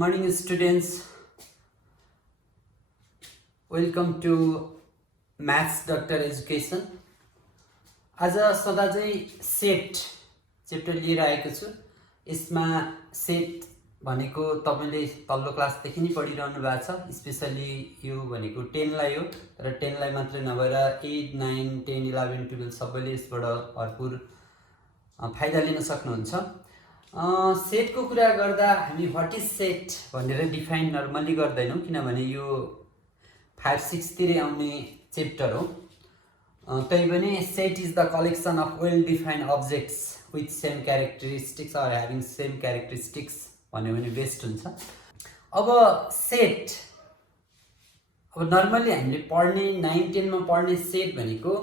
morning, students. Welcome to Maths Doctor Education. आज सदा चाहिँ सेट च्याप्टर लिएर आएको छु। यसमा सेट भनेको तपाईले तल्लो क्लासदेखि नै पढिरहनु भएको छ। स्पेशली यो भनेको 10 लाई हो, तर 10 लाई मात्र नभएर 8, 9, 10, 11, 12 सबैले यसबाट भरपुर फाइदा लिन सक्नुहुन्छ। सेट को कुरा गर्दा हामी व्हाट इज सेट भनेर डिफाइन नर्मली गर्दैनौं, किनभने यो 5, 6 तिरै आउने च्याप्टर हो। तैपनि set is the collection of well defined objects with same characteristics or having same characteristics भन्यो भने बेस्ट हुन्छ। अब सेट नर्मली हामीले पढ्ने 9, 10 मा पढ्ने सेट भनेको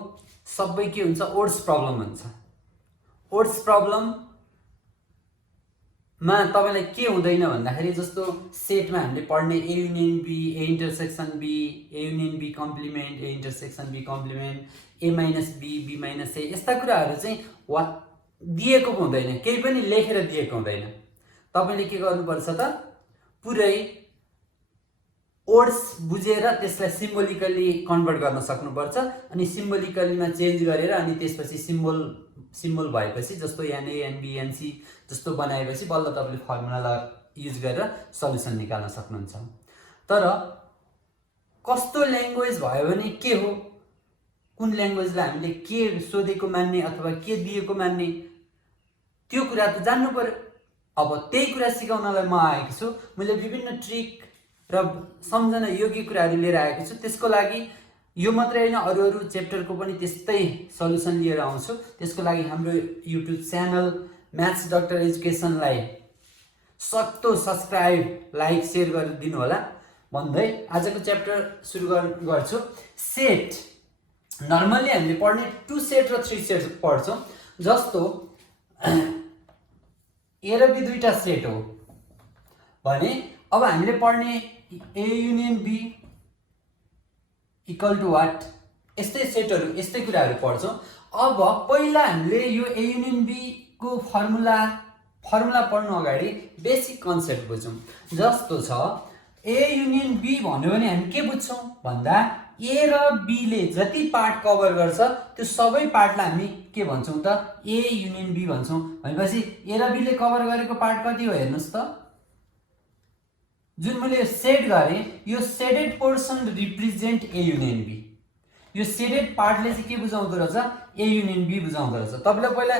सबै के हुन्छ, ओड्स प्रब्लम हुन्छ। ओड्स प्रब्लम मा तपाईलाई के हुँदैन भन्दाखेरि जस्तो सेटमा हामीले पढ्ने A union B, A intersection B, A union B complement, A intersection B complement, A minus B, B minus A, यस्ता कुराहरू चाहिँ दिएको हुँदैन, केही पनि लेखेर दिएको हुँदैन। तपाईले के गर्नुपर्छ त, पुरै ओड्स बुझेर त्यसलाई सिम्बोलिकली कन्भर्ट गर्न सक्नुपर्छ। अनि सिम्बोलिकलीमा चेन्ज गरेर अनि त्यसपछि सिम्बल भएपछि जस्तो N A, N B, N C जस्तो बनाएपछि बल्ल तपाईले फर्मुला युज गरेर सल्युसन निकाल्न सक्नुहुन्छ। तर कस्तो ल्याङ्ग्वेज भयो भने के हो, कुन ल्याङ्ग्वेजलाई हामीले के सोधेको मान्ने अथवा के दिएको मान्ने, त्यो कुरा त जान्नु पर्यो। अब त्यही कुरा सिकाउनलाई म आएको छु। मैले विभिन्न ट्रिक र सम्झना योग्य कुराहरू लिएर आएको छु। त्यसको लागि यो मात्रै हैन, अरु च्याप्टरको पनि त्यस्तै सल्युसन लिएर आउँछु। त्यसको लागि हाम्रो युट्युब च्यानल म्याथ्स डक्टर एजुकेसनलाई सक्दो सब्स्क्राइब, लाइक, शेयर गरिदिनु होला भन्दै आजको च्याप्टर सुरु गर्छु। सेट नर्मली हामीले पढ्ने 2 सेट र 3 सेट पढ्छौं। जस्तो ए र बी दुईटा सेट हो भने अब हामीले पढ्ने A union B equal to what, यस्तै सेटहरु, यस्तै कुराहरु पढ्छौं। अब पहिला हामीले यो ए युनियन बी को फर्मुला पढ्नु अगाडि बेसिक कन्सेप्ट बुझौं। जस्तो छ ए युनियन बी भन्यो भने हामी के बुझ्छौं भन्दा ए र बी ले जति पार्ट कभर गर्छ त्यो सबै पार्टलाई हामी के भन्छौं त, ए युनियन बी भन्छौं। भनेपछि ए र बी ले कभर गरेको पार्ट कति हो हेर्नुस् त, जुन मैले सेट गरे यो shaded portion represent A union B. यो सेडेड पार्टले चाहिँ के बुझाउँदो रहेछ, ए युनियन बी बुझाउँदो रहेछ। तपाईलाई पहिला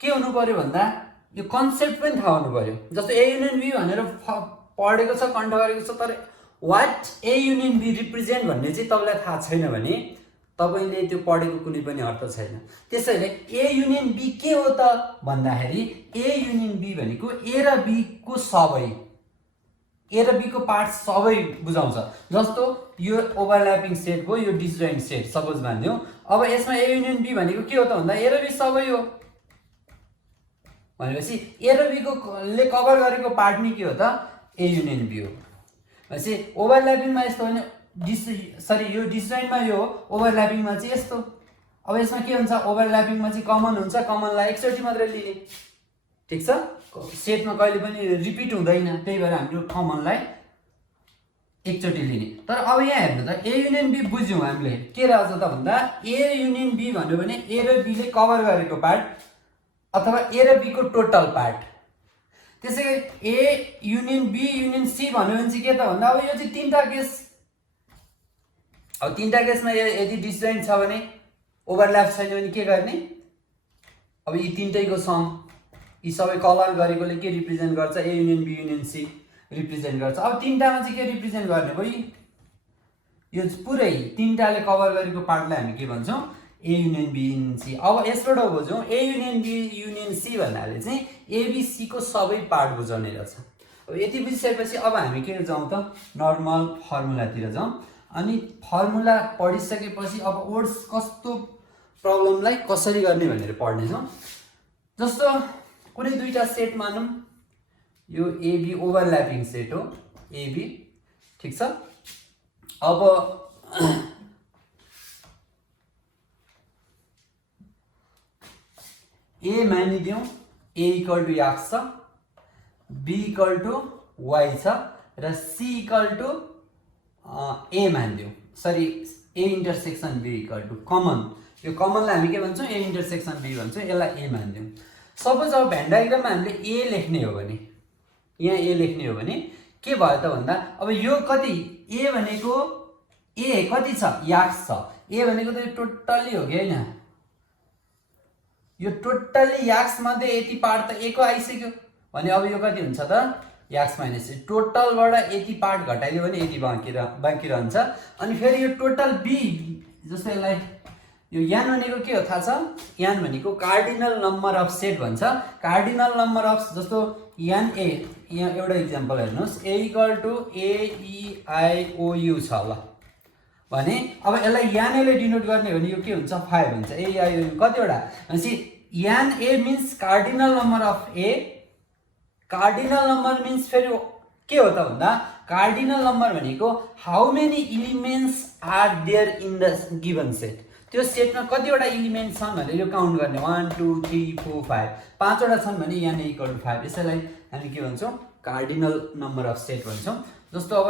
के हुनु पर्यो भन्दा यो कन्सेप्ट पनि थाहा हुनु पर्यो। जस्तो ए युनियन बी भनेर पढेको छ, कन्ठ गरेको छ, तर what A union B represent भन्ने चाहिँ तपाईलाई थाहा छैन भने तपाईले त्यो पढेको कुनै पनि अर्थ छैन। त्यसैले ए युनियन बी के हो त भन्दाखेरि ए युनियन बी भनेको ए र बी को सबै, ए र बी को पार्ट सबै बुझाउँछ। जस्तो यो ओभरल्यापिङ सेट भयो, यो डिसजोइन्ट सेट सपोज मान्यौ। अब यसमा ए युनियन बी भनेको के हो त भन्दा ए र बी सबै हो। भनेपछि ए र बी को ले कभर गरेको पार्ट नि के हो त, ए युनियन बी हो। भनेपछि ओभरल्यापिङमा यस्तो होइन, यो डिसजोइन्टमा यो हो, ओभरल्यापिङमा चाहिँ यस्तो। अब यसमा के हुन्छ, ओभरल्यापिङमा चाहिँ कमन हुन्छ, कमनलाई एकचोटी मात्र लिने, ठीक छ। सेटमा कहिले पनि रिपिट हुँदैन, त्यही भएर हामीले कमनलाई एकचोटी लिने। तर अब यहाँ हेर्नु त, ए युनियन बी बुझ्यौं हामीले, के रहेछ त भन्दा ए युनियन बी भन्यो भने ए र बी ले कभर गरेको पार्ट अथवा ए र बी को टोटल पार्ट। त्यसैगरी A union B union C भन्यो भने चाहिँ के त भन्दा अब यो चाहिँ तीनटा केस। अब तीनटा केसमा यदि डिसजोइन्ट छ भने, ओभरल्याप छैन भने के गर्ने, अब यी तीनटैको सम, यी सबै कलर गरेकोले के रिप्रेजेन्ट गर्छ, A union B union C represent गर्छ। अब तीनटामा चाहिँ के रिप्रेजेन्ट गर्ने भयो, यो पुरै तीनटाले कभर गरेको पार्टलाई हामी के भन्छौं, A union B union C. अब यसबाट बुझौं A union B union C भन्नाले चाहिँ ए बी सी को सबै पार्ट बुझाउने रहेछ। अब यति बुझिसकेपछि अब हामी के जाउँ त, नर्मल फर्मुलातिर जाउँ। अनि फर्मुला पढिसकेपछि अब ओड्स कस्तो प्रब्लमलाई कसरी गर्ने भनेर पढ्ने छौं। जस्तो कुनै दुईटा सेट मानौं, यो ए बी ओभरल्यापिङ सेट हो, ए बी, ठीक छ। अब ए मानिदियौं, ए इक्वल टु एक्स छ, बी इक्वल टु y छ र c इक्वल टु a मानिदिउँ, sorry a intersection b equal to common, यो कमनलाई हामी के भन्छौँ a इन्टरसेक्सन b भन्छौँ, यसलाई a मानिदिउँ। सपोज अब भेन डायग्राममा हामीले a लेख्ने हो भने, यहाँ a लेख्ने हो भने के भयो त भन्दा अब यो कति a भनेको a कति छ याक्स छ, a भनेको त यो टोटल्ली हो कि हैन, यो टोटल्ली याक्स मध्ये यति पार्ट त a को आइसक्यो भने अब यो कति हुन्छ त याक्स माइनस a, टोटलबाट यति पार्ट घटाइदियो भने यति बाँकी रहन्छ। अनि फेरि यो टोटल b जस्तो यसलाई यो यान भनेको के हो थाहा छ, यान भनेको कार्डिनल नम्बर अफ सेट भन्छ, कार्डिनल नम्बर अफ जस्तो यान a, यहाँ एउटा इक्जाम्पल हेर्नुहोस् a इक्वल टु AEIOU छ ल भने अब यसलाई यान a ले डिनोट गर्ने हो भने यो के हुन्छ 5 हुन्छ, AEIOU कतिवटा भनेपछि N a means cardinal number of a, cardinal number means फेरि के हो त भन्दा कार्डिनल नम्बर भनेको how many elements are there in the given set, त्यो सेटमा कतिवटा एलिमेन्ट छन् भनेर यो काउन्ट गर्ने 1 2 3 4 5, पाँचवटा छन् भने यान a इक्वल टु 5, यसैलाई हामी के भन्छौँ कार्डिनल नम्बर अफ सेट भन्छौँ। जस्तो अब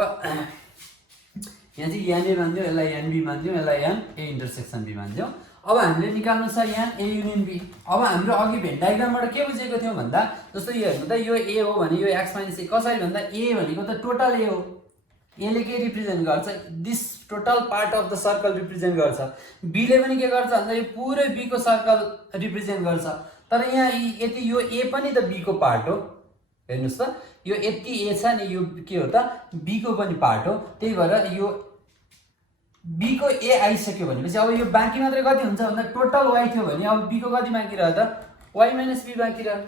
यहाँ चाहिँ यान a मान्दियौँ, यसलाई यान b मान्दियौँ, यसलाई यान a इन्टरसेक्सन b मान्दियौँ। अब हामीले निकाल्नु छ यान a युनियन b। अब हाम्रो अघि भेन डायग्रामबाट के बुझेको थियौँ भन्दा जस्तो यो हेर्नु त यो a हो भने यो x माइनस a, कसरी भन्दा a भनेको त टोटल a हो, a ले के रिप्रेजेन्ट गर्छ this total part of the circle represent गर्छ, b ले पनि के गर्छ भन्दा यो पुरै b को सर्कल रिप्रेजेन्ट गर्छ, तर यहाँ यति यो a पनि त b को पार्ट हो, हेर्नुस् त यो यति a छ नि यो के हो त b को पनि पार्ट हो, त्यही भएर यो b को a आइसक्यो भनेपछि अब यो बाँकी मात्रै कति हुन्छ भन्दा टोटल y थियो भने अब b को कति बाँकी रह्यो त y माइनस b बाँकी रह्यो,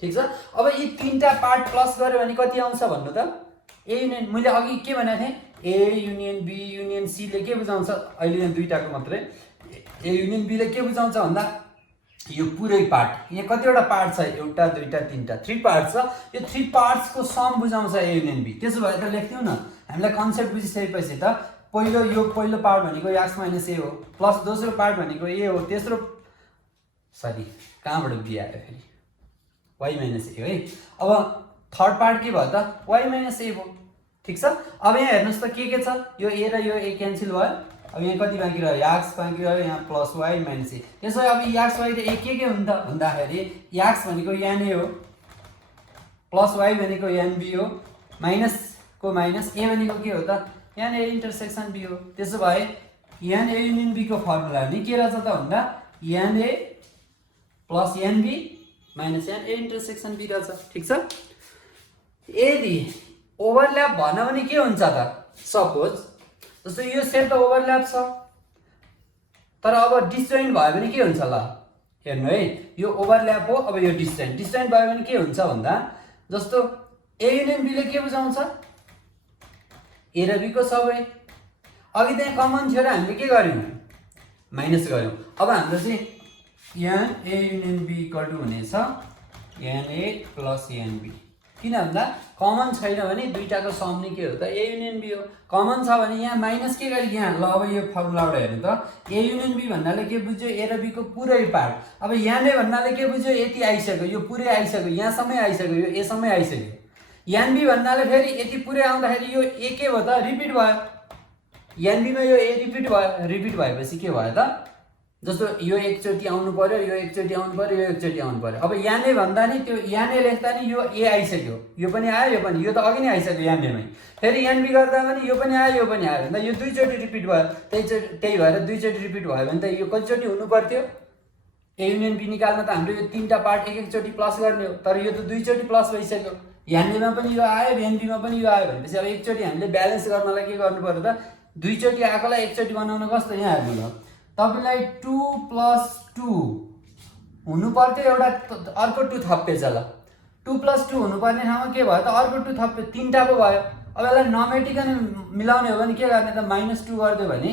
ठिक छ। अब यी तीनटा पार्ट प्लस गर्यो भने कति आउँछ भन्नु त a युनियन, मैले अघि के भनेको थिएँ a union b union c ले के बुझाउँछ, अहिले यहाँ दुईटाको मात्रै a युनियन b ले के बुझाउँछ भन्दा यो पुरै पार्ट, यहाँ कतिवटा पार्ट छ एउटा दुईटा तीनटा 3 पार्ट छ, यो 3 पार्ट्सको सम बुझाउँछ a युनियन b। त्यसो भए त लेख्दिउँ न, हामीलाई कन्सेप्ट बुझिसकेपछि त पहिलो पार्ट भनेको x माइनस a हो, प्लस दोस्रो पार्ट भनेको a हो, तेस्रो सरी कहाँबाट b आयो फेरि y माइनस a हो है, अब थर्ड पार्ट के भयो त y माइनस a भयो, ठिक छ। अब यहाँ हेर्नुहोस् त के छ, यो a र यो a क्यान्सल भयो, अब यहाँ कति बाँकी रह्यो x बाँकी रह्यो, यहाँ प्लस y माइनस a, त्यसो अब x y र a के हुन् त भन्दाखेरि x भनेको यान a हो, प्लस y भनेको यान b हो, माइनस को माइनस a भनेको के हो त यान a इन्टरसेक्सन b हो। त्यसो भए यान a युनियन b को फर्मुला नि के रहेछ त भन्दा यान a प्लस यान b माइनस यान a इन्टरसेक्सन b रहेछ, ठिक छ। यदि ओभरल्याप भन भने के हुन्छ त, सपोज जस्तो यो सेट त ओभरल्याप छ तर अब डिस्जोइन्ट भयो भने के हुन्छ ल हेर्नु है, यो ओभरल्याप हो, अब यो डिस्जोइन्ट भयो भने के हुन्छ भन्दा जस्तो a युनियन b ले के बुझाउँछ a र b को सबै, अघि त्यहाँ कमन थियो र हामीले के गर्यौँ माइनस गर्यौँ, अब हाम्रो चाहिँ N a union b equal to हुनेछ यान a प्लस यान b, किन भन्दा कमन छैन भने दुईटाको सम नै के हो त a युनियन b हो, कमन छ भने यहाँ माइनस के गरी यहाँ ल अब यो फर्मुलाबाट हेर्नु त a युनियन b भन्नाले के बुझ्यो a र b को पुरै पार्ट, अब यान a भन्नाले के बुझ्यो यति आइसक्यो, यो पुरै आइसक्यो, यहाँसम्मै आइसक्यो, यो a सम्मै आइसक्यो, यान b भन्नाले फेरि यति पुरै आउँदाखेरि यो a के भयो त रिपिट भयो, यान b मा यो a रिपिट भयो, रिपिट भएपछि के भयो त जस्तो यो एकचोटि आउनु पर्यो, यो एकचोटि आउनु पर्यो, यो एकचोटि आउनु पर्यो, अब यान a भन्दा नि त्यो यान a लेख्दा नि यो a आइसक्यो, यो पनि आयो, यो पनि, यो त अघि नै आइसक्यो यान a मै, फेरि यान b गर्दा पनि यो पनि आयो, यो पनि आयो भन्दा यो दुईचोटि रिपिट भयो, त्यही भएर दुईचोटि रिपिट भयो भने त यो कतिचोटि हुनु पर्थ्यो a युनियन b निकाल्न त हाम्रो यो तीनटा पार्ट एकचोटि प्लस गर्ने हो, तर यो त दुईचोटि प्लस भइसक्यो, यान a मा पनि यो आयो यान b मा पनि यो आयो भनेपछि अब एकचोटि हामीले ब्यालेन्स गर्नलाई के गर्नु पर्यो त दुईचोटि आएकोलाई एकचोटि बनाउन कस्तो, यहाँ हेर्नु ल तपाईलाई 2 + 2 हुनु पर्थ्यो, एउटा अर्को 2 थप्पेछ ल, 2 + 2 हुनुपर्ने ठाउँमा के भयो त अर्को 2 थप्यो, तीनटा पो भयो। अब यसलाई नमेटिकन मिलाउने हो भने के गर्ने त -2 गरिदियो भने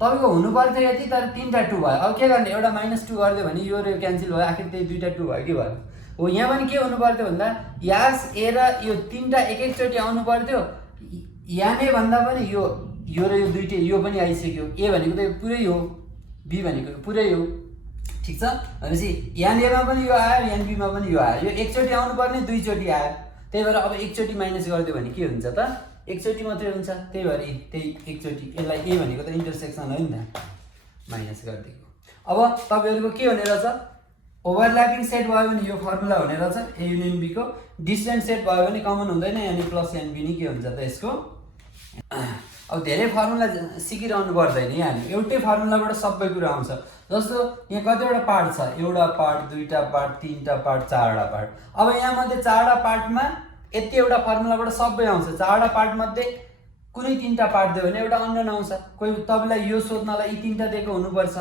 तपाईको हुनु पर्थ्यो यति, तर तीनटा 2 भयो, अब के गर्ने एउटा -2 गरिदियो भने यो र क्यान्सल भयो, आखिर त्यही दुईटा 2 भयो, के भयो हो। यहाँ पनि के हुनु पर्थ्यो भन्दा यास a र यो तीनटा एकचोटि आउनु पर्थ्यो, यान a भन्दा पनि यो र यो दुईटै यो पनि आइसक्यो, a भनेको त यो पुरै हो, b भनेको पुरै हो, ठिक छ। भनेपछि यान a मा पनि यो आयो, यान b मा पनि यो आयो, यो एकचोटि आउनु पर्ने दुईचोटि आयो, त्यही भएर अब एकचोटि माइनस गरिदियो भने के हुन्छ त एकचोटि मात्रै हुन्छ त्यही भएर त्यही एकचोटि यसलाई ए भनेको त इन्टरसेक्सन हो नि त माइनस गरिदिएको अब तपाईहरुको के हुने रहेछ ओभरल्यापिङ सेट भयो भने यो फर्मुला हुने रहेछ ए युनियन बी को डिस्टेन्स सेट भयो भने कमन हुँदैन यानी प्लस एन बी नि के हुन्छ त यसको अब धेरै फर्मुला सिकिरहनु पर्दैन यहाँ एउटै फर्मुलाबाट सबै कुरा आउँछ जस्तो यहाँ कतिवटा पार्ट छ एउटा पार्ट दुईटा पार्ट तीनटा पार्ट चारवटा पार्ट अब यहाँ मध्ये चारवटा पार्टमा यति एउटा फर्मुलाबाट सबै आउँछ चारवटा पार्ट मध्ये कुनै तीनटा पार्ट दियो भने एउटा अननोन आउँछ कोही तपाईलाई यो सोध्नलाई यी तीनटा दिएको हुनुपर्छ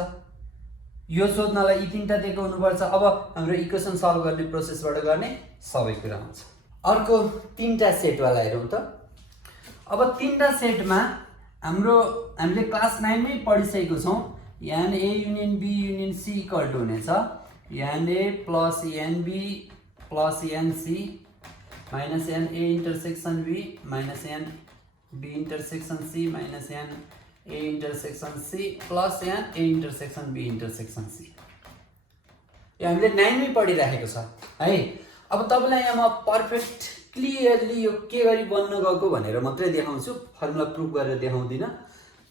यो सोध्नलाई यी तीनटा दिएको हुनुपर्छ अब हाम्रो इक्वेसन सल्भ गर्ने प्रोसेसबाट गर्ने सबै कुरा आउँछ अर्को तीनटा सेटवाला हेरौँ त अब तीनटा सेटमा हामीले क्लास 9 मै पढिसकेको छौं n A union B union C equal to हुनेछ n A plus an B plus an C minus an A intersection B minus an B intersection C minus an A intersection C plus an A intersection B intersection C यो हामीले 9 मै पढिराखेको छ है अब तपाईलाई यहाँ म पर्फेक्ट क्लियरली यो के गरी बन्न गएको भनेर मात्रै देखाउँछु फर्मुला प्रुफ गरेर देखाउँदिन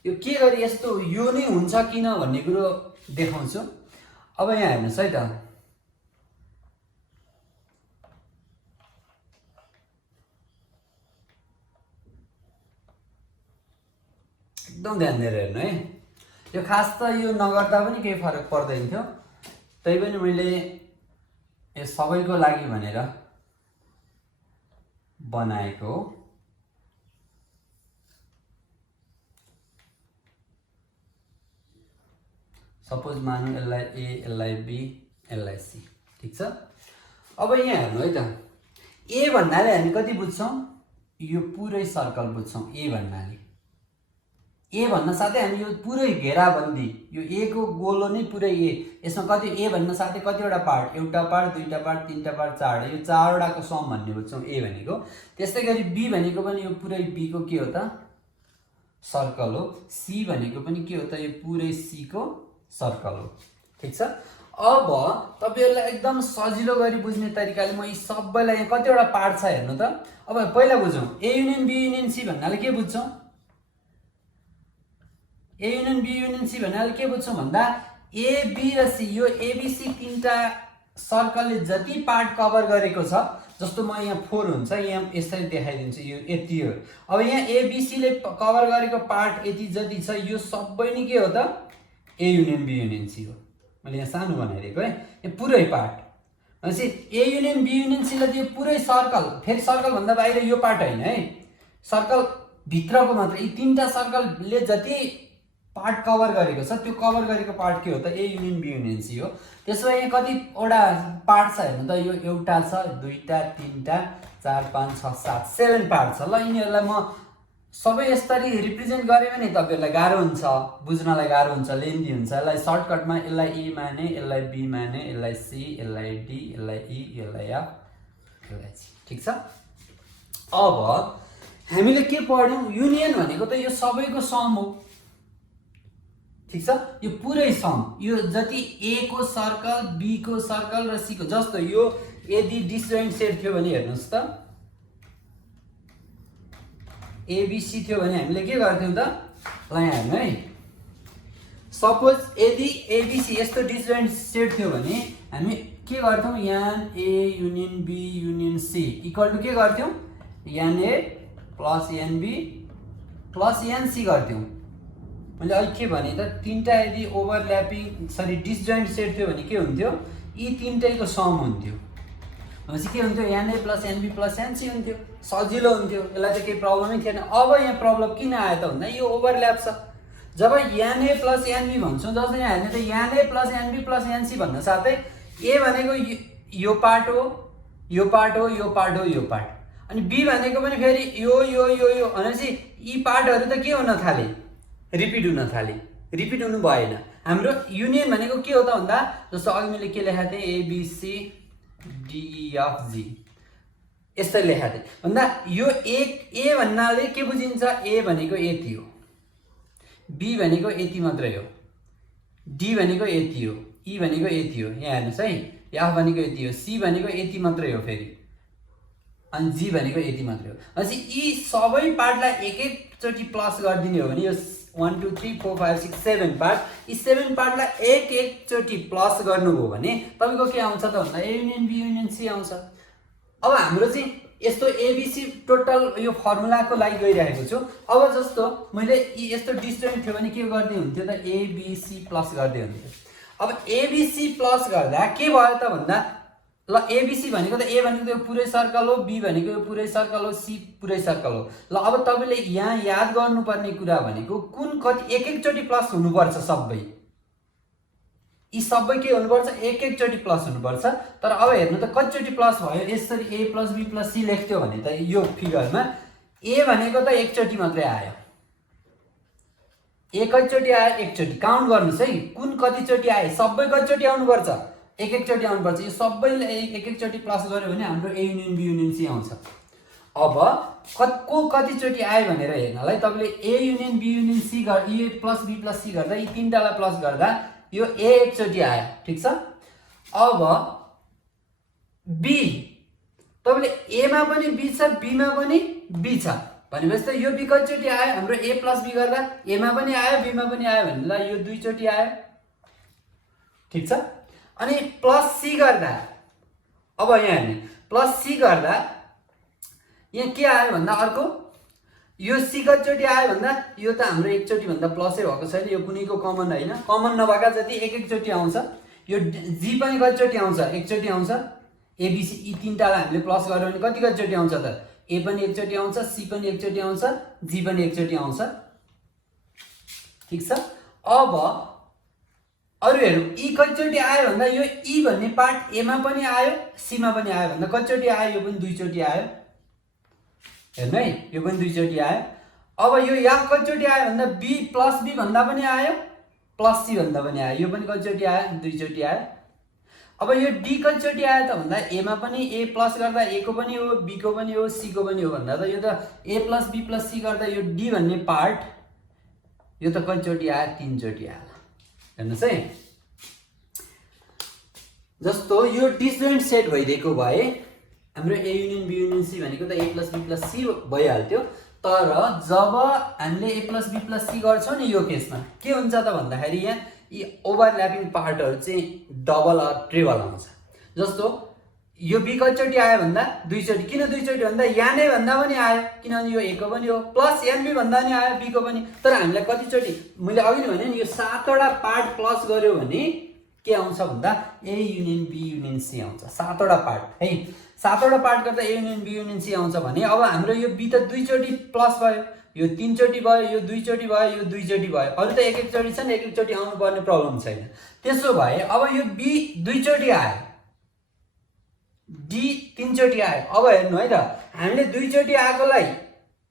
यो के गरी यस्तो यो नै हुन्छ किन भन्ने कुरो देखाउँछु अब यहाँ हेर्नुस् है त एकदम ध्यान दिएर हेर्नु है यो खास त यो नगर्दा पनि केही फरक पर्दैन थियो तै पनि मैले यो सबैको लागि भनेर बनाएको सपोज मानौं यसलाई ए यसलाई बी यसलाई सी ठीक छ अब यहाँ हेर्नु है त ए भन्नाले हामी कति बुझ्छौं यो पुरै सर्कल बुझ्छौं ए भन्नाले ए भन्न साथै हामी यो पुरै घेराबन्दी यो ए को गोलो नै पुरै ए यसमा कति ए भन्न साथै कतिवटा पार्ट एउटा पार्ट दुईटा पार्ट तीनटा पार्ट चारवटा यो चारवटाको सम भन्ने बुझ्छौं ए भनेको त्यस्तै गरी बी भनेको पनि यो पुरै बी को के हो त सर्कल हो सी भनेको पनि के हो त यो पुरै सी को सर्कल हो ठीक छ अब तपाईहरुलाई एकदम सजिलो गरी बुझ्ने तरिकाले म यी सबैलाई यहाँ कतिवटा पार्ट छ हेर्नु त अब पहिला बुझौं A union B union C भन्नाले के बुझ्छौं A union B union C भन्नाले के बुझ्छौं भन्दा ए बी र सी यो एबीसी तीनटा सर्कलले जति पार्ट कभर गरेको छ जस्तो म यहाँ 4 हुन्छ यहाँ यसरी देखाइदिन्छु यो यति हो अब यहाँ एबीसी ले कभर गरेको पार्ट यति जति छ यो सबै नै के हो त A union B union C हो मैले यहाँ सानो बनाइदिएको है यो पुरै पार्ट भनेपछि A union B union C लाई यो पुरै सर्कल फेरि सर्कल भन्दा बाहिर यो पार्ट हैन है सर्कल भित्रको मात्र यी तीनटा सर्कलले जति पार्ट कभर गरेको छ त्यो कभर गरेको पार्ट के हो त A union B union C हो त्यसमा यहाँ कतिवटा पार्ट छ हेर्नु त यो एउटा छ दुईटा तीनटा 4 5 6 7 7 पार्ट छ ल यिनीहरुलाई म सबै यसरी रिप्रेजेन्ट गरे भने तपाईहरुलाई गाह्रो हुन्छ बुझ्नलाई गाह्रो हुन्छ लेन्दी हुन्छ यसलाई सर्टकटमा यसलाई ए माने यसलाई बी माने यसलाई सी यसलाई डी यसलाई ई यसलाई एफ यसलाई सी ठीक छ अब हामीले के पढ्यौं युनियन भनेको त यो सबैको सम हो ठीक छ यो पुरै सम यो जति ए को सर्कल बी को सर्कल र सी को जस्तो यो यदि डिसजोइन्ट सेट थियो भने हेर्नुस् त एबीसी थियो भने हामीले के गर्थ्यौं त ल यहाँ हेर्नु है सपोज यदि एबीसी यस्तो डिसजोइन्ट सेट थियो भने हामी के गर्थ्यौं यहाँ A union B union C equal to के गर्थ्यौं यहाँ A plus an B plus an C गर्थ्यौं मैले अहिले के भने त तीनटा यदि ओभरल्यापिङ सरी डिसजोइन्ट सेट थियो भने के हुन्थ्यो यी तीनटैको सम हुन्थ्यो भनेपछि के हुन्थ्यो N A plus an B plus an C हुन्थ्यो सजिलो हुन्थ्यो यसलाई त केही प्रब्लमै थिएन अब यहाँ प्रब्लम किन आयो त भन्दा यो ओभरल्याप छ जब n A plus an B भन्छौं जस्तो यहाँ हेर्ने त n A plus an B plus an C भन्न साथै ए भनेको यो पार्ट हो यो पार्ट हो यो पार्ट हो यो पार्ट अनि बी भनेको पनि फेरि यो यो यो यो भनेपछि यी पार्टहरु त के हुन थाले रिपिट हुन थाले रिपिट हुनु भएन हाम्रो युनियन भनेको के हो त भन्दा जस्तो अघि मैले के लेखेको थिएँ A B C D F G यसरी लेखेको थिएँ भन्दा यो ए भन्नाले के बुझिन्छ ए भनेको यति हो बी भनेको यति मात्रै हो डी भनेको यति हो ई भनेको यति हो यहाँ हेर्नुस् है एफ भनेको यति हो सी भनेको यति मात्रै हो फेरि अनि जी भनेको यति मात्रै हो। भनेपछि यी सबै पार्टलाई एक एकचोटि प्लस गरिदिने हो भने यो 1 2 3 4 5 6 7 पार्ट, यी 7 पार्टलाई एक एकचोटि प्लस गर्नुभयो भने तपाईँको के आउँछ त भन्दा A union B union C आउँछ। अब हाम्रो चाहिँ यस्तो एबिसी टोटल यो फर्मुलाको लागि गइरहेको छु। अब जस्तो मैले यस्तो डिस्टेन्स थियो भने के गर्दै हुन्थ्यो त एबिसी प्लस गर्दै हुन्थ्यो। अब एबिसी प्लस गर्दा के भयो त भन्दा ल एबिसी भनेको त ए भनेको यो पुरै सर्कल हो, बी भनेको यो पुरै सर्कल हो, सी पुरै सर्कल हो। ल अब तपाईँले यहाँ याद गर्नुपर्ने कुरा भनेको कुन कति एक एकचोटि प्लस हुनुपर्छ सबै, यी सबै के हुनुपर्छ एक एकचोटि प्लस हुनुपर्छ। तर अब हेर्नु त कतिचोटि प्लस भयो, यसरी ए प्लस बी प्लस सी लेख्थ्यो भने त यो फिगरमा ए भनेको त एकचोटि मात्रै आयो, ए कतिचोटि आयो एकचोटि। काउन्ट गर्नुहोस् है कुन कतिचोटि आयो, सबै कतिचोटि आउनुपर्छ एक एकचोटि आउनुपर्छ। यो सबैले एक एकचोटि प्लस गर्यो भने हाम्रो A union B union C आउँछ। अब को कतिचोटि आयो भनेर हेर्नलाई तपाईँले A union B union C A plus B plus C गर्दा यी तिनटालाई प्लस गर्दा यो ए एकचोटि आयो, ठिक छ। अब बी तपाईँले एमा पनि बी छ बीमा पनि बी छ भनेपछि त यो बी कतिचोटि आयो हाम्रो ए प्लस बी गर्दा एमा पनि आयो बीमा पनि आयो भने ल यो दुईचोटि आयो, ठिक छ। अनि प्लस सी गर्दा अब यहाँ हेर्ने प्लस सी गर्दा यहाँ के आयो भन्दा अर्को यो सी कतिचोटि आयो भन्दा यो त हाम्रो एकचोटि भन्दा प्लसै भएको छैन, यो कुनैको कमन होइन, कमन नभएका जति एक एकचोटि आउँछ। यो जी पनि कतिचोटि आउँछ एकचोटि आउँछ। एबिसी यी तिनटालाई हामीले प्लस गर्यो भने कति कतिचोटि आउँछ त ए पनि एकचोटि आउँछ, सी पनि एकचोटि आउँछ, जी पनि एकचोटि आउँछ, ठिक छ। अब अरूहरू ई कतिचोटि आयो भन्दा यो ई भन्ने पार्ट एमा पनि आयो सीमा पनि आयो भन्दा कतिचोटि आयो, यो पनि दुईचोटि आयो, हेर्नु है यो पनि दुईचोटि आयो। अब यो यहाँ कतिचोटि आयो भन्दा बी प्लस बी भन्दा पनि आयो प्लस सी भन्दा पनि आयो, यो पनि कतिचोटि आयो दुईचोटि आयो। अब यो डी कतिचोटि आयो त भन्दा एमा पनि ए प्लस गर्दा ए को पनि हो बी को पनि हो सी को पनि हो भन्दा त यो त A plus B plus C गर्दा यो डी भन्ने पार्ट यो त कतिचोटि आयो तीनचोटि आयो, हेर्नुहोस् है। जस्तो यो डिसजोइन्ट सेट भइदिएको भए हाम्रो A union B union C भनेको त A plus B plus C भइहाल्थ्यो। तर जब हामीले A plus B plus C गर्छौँ नि यो केसमा के हुन्छ त भन्दाखेरि यहाँ यी ओभरल्यापिङ पार्टहरू चाहिँ डबल ट्रिपल आउँछ। जस्तो यो बी कतिचोटि आयो भन्दा दुईचोटि, किन दुईचोटि भन्दा यहाँ नै भन्दा पनि आयो किनभने यो ए को पनि हो, प्लस एनबी भन्दा पनि आयो बी को पनि। तर हामीलाई कतिचोटि मैले अघि नै भने नि यो 7वटा पार्ट प्लस गर्यो भने के आउँछ भन्दा A union B union C आउँछ। 7वटा पार्ट है, 7वटा पार्ट गर्दा A union B union C आउँछ भने अब हाम्रो यो बी त दुईचोटि प्लस भयो, यो तीनचोटि भयो, यो दुईचोटि भयो, यो दुईचोटि भयो, अरू त एक एकचोटि छन् एक एकचोटि आउनु पर्ने प्रब्लम छैन। त्यसो भए अब यो बी दुईचोटि आयो डी तीनचोटि आयो। अब हेर्नु है त हामीले दुईचोटि आएकोलाई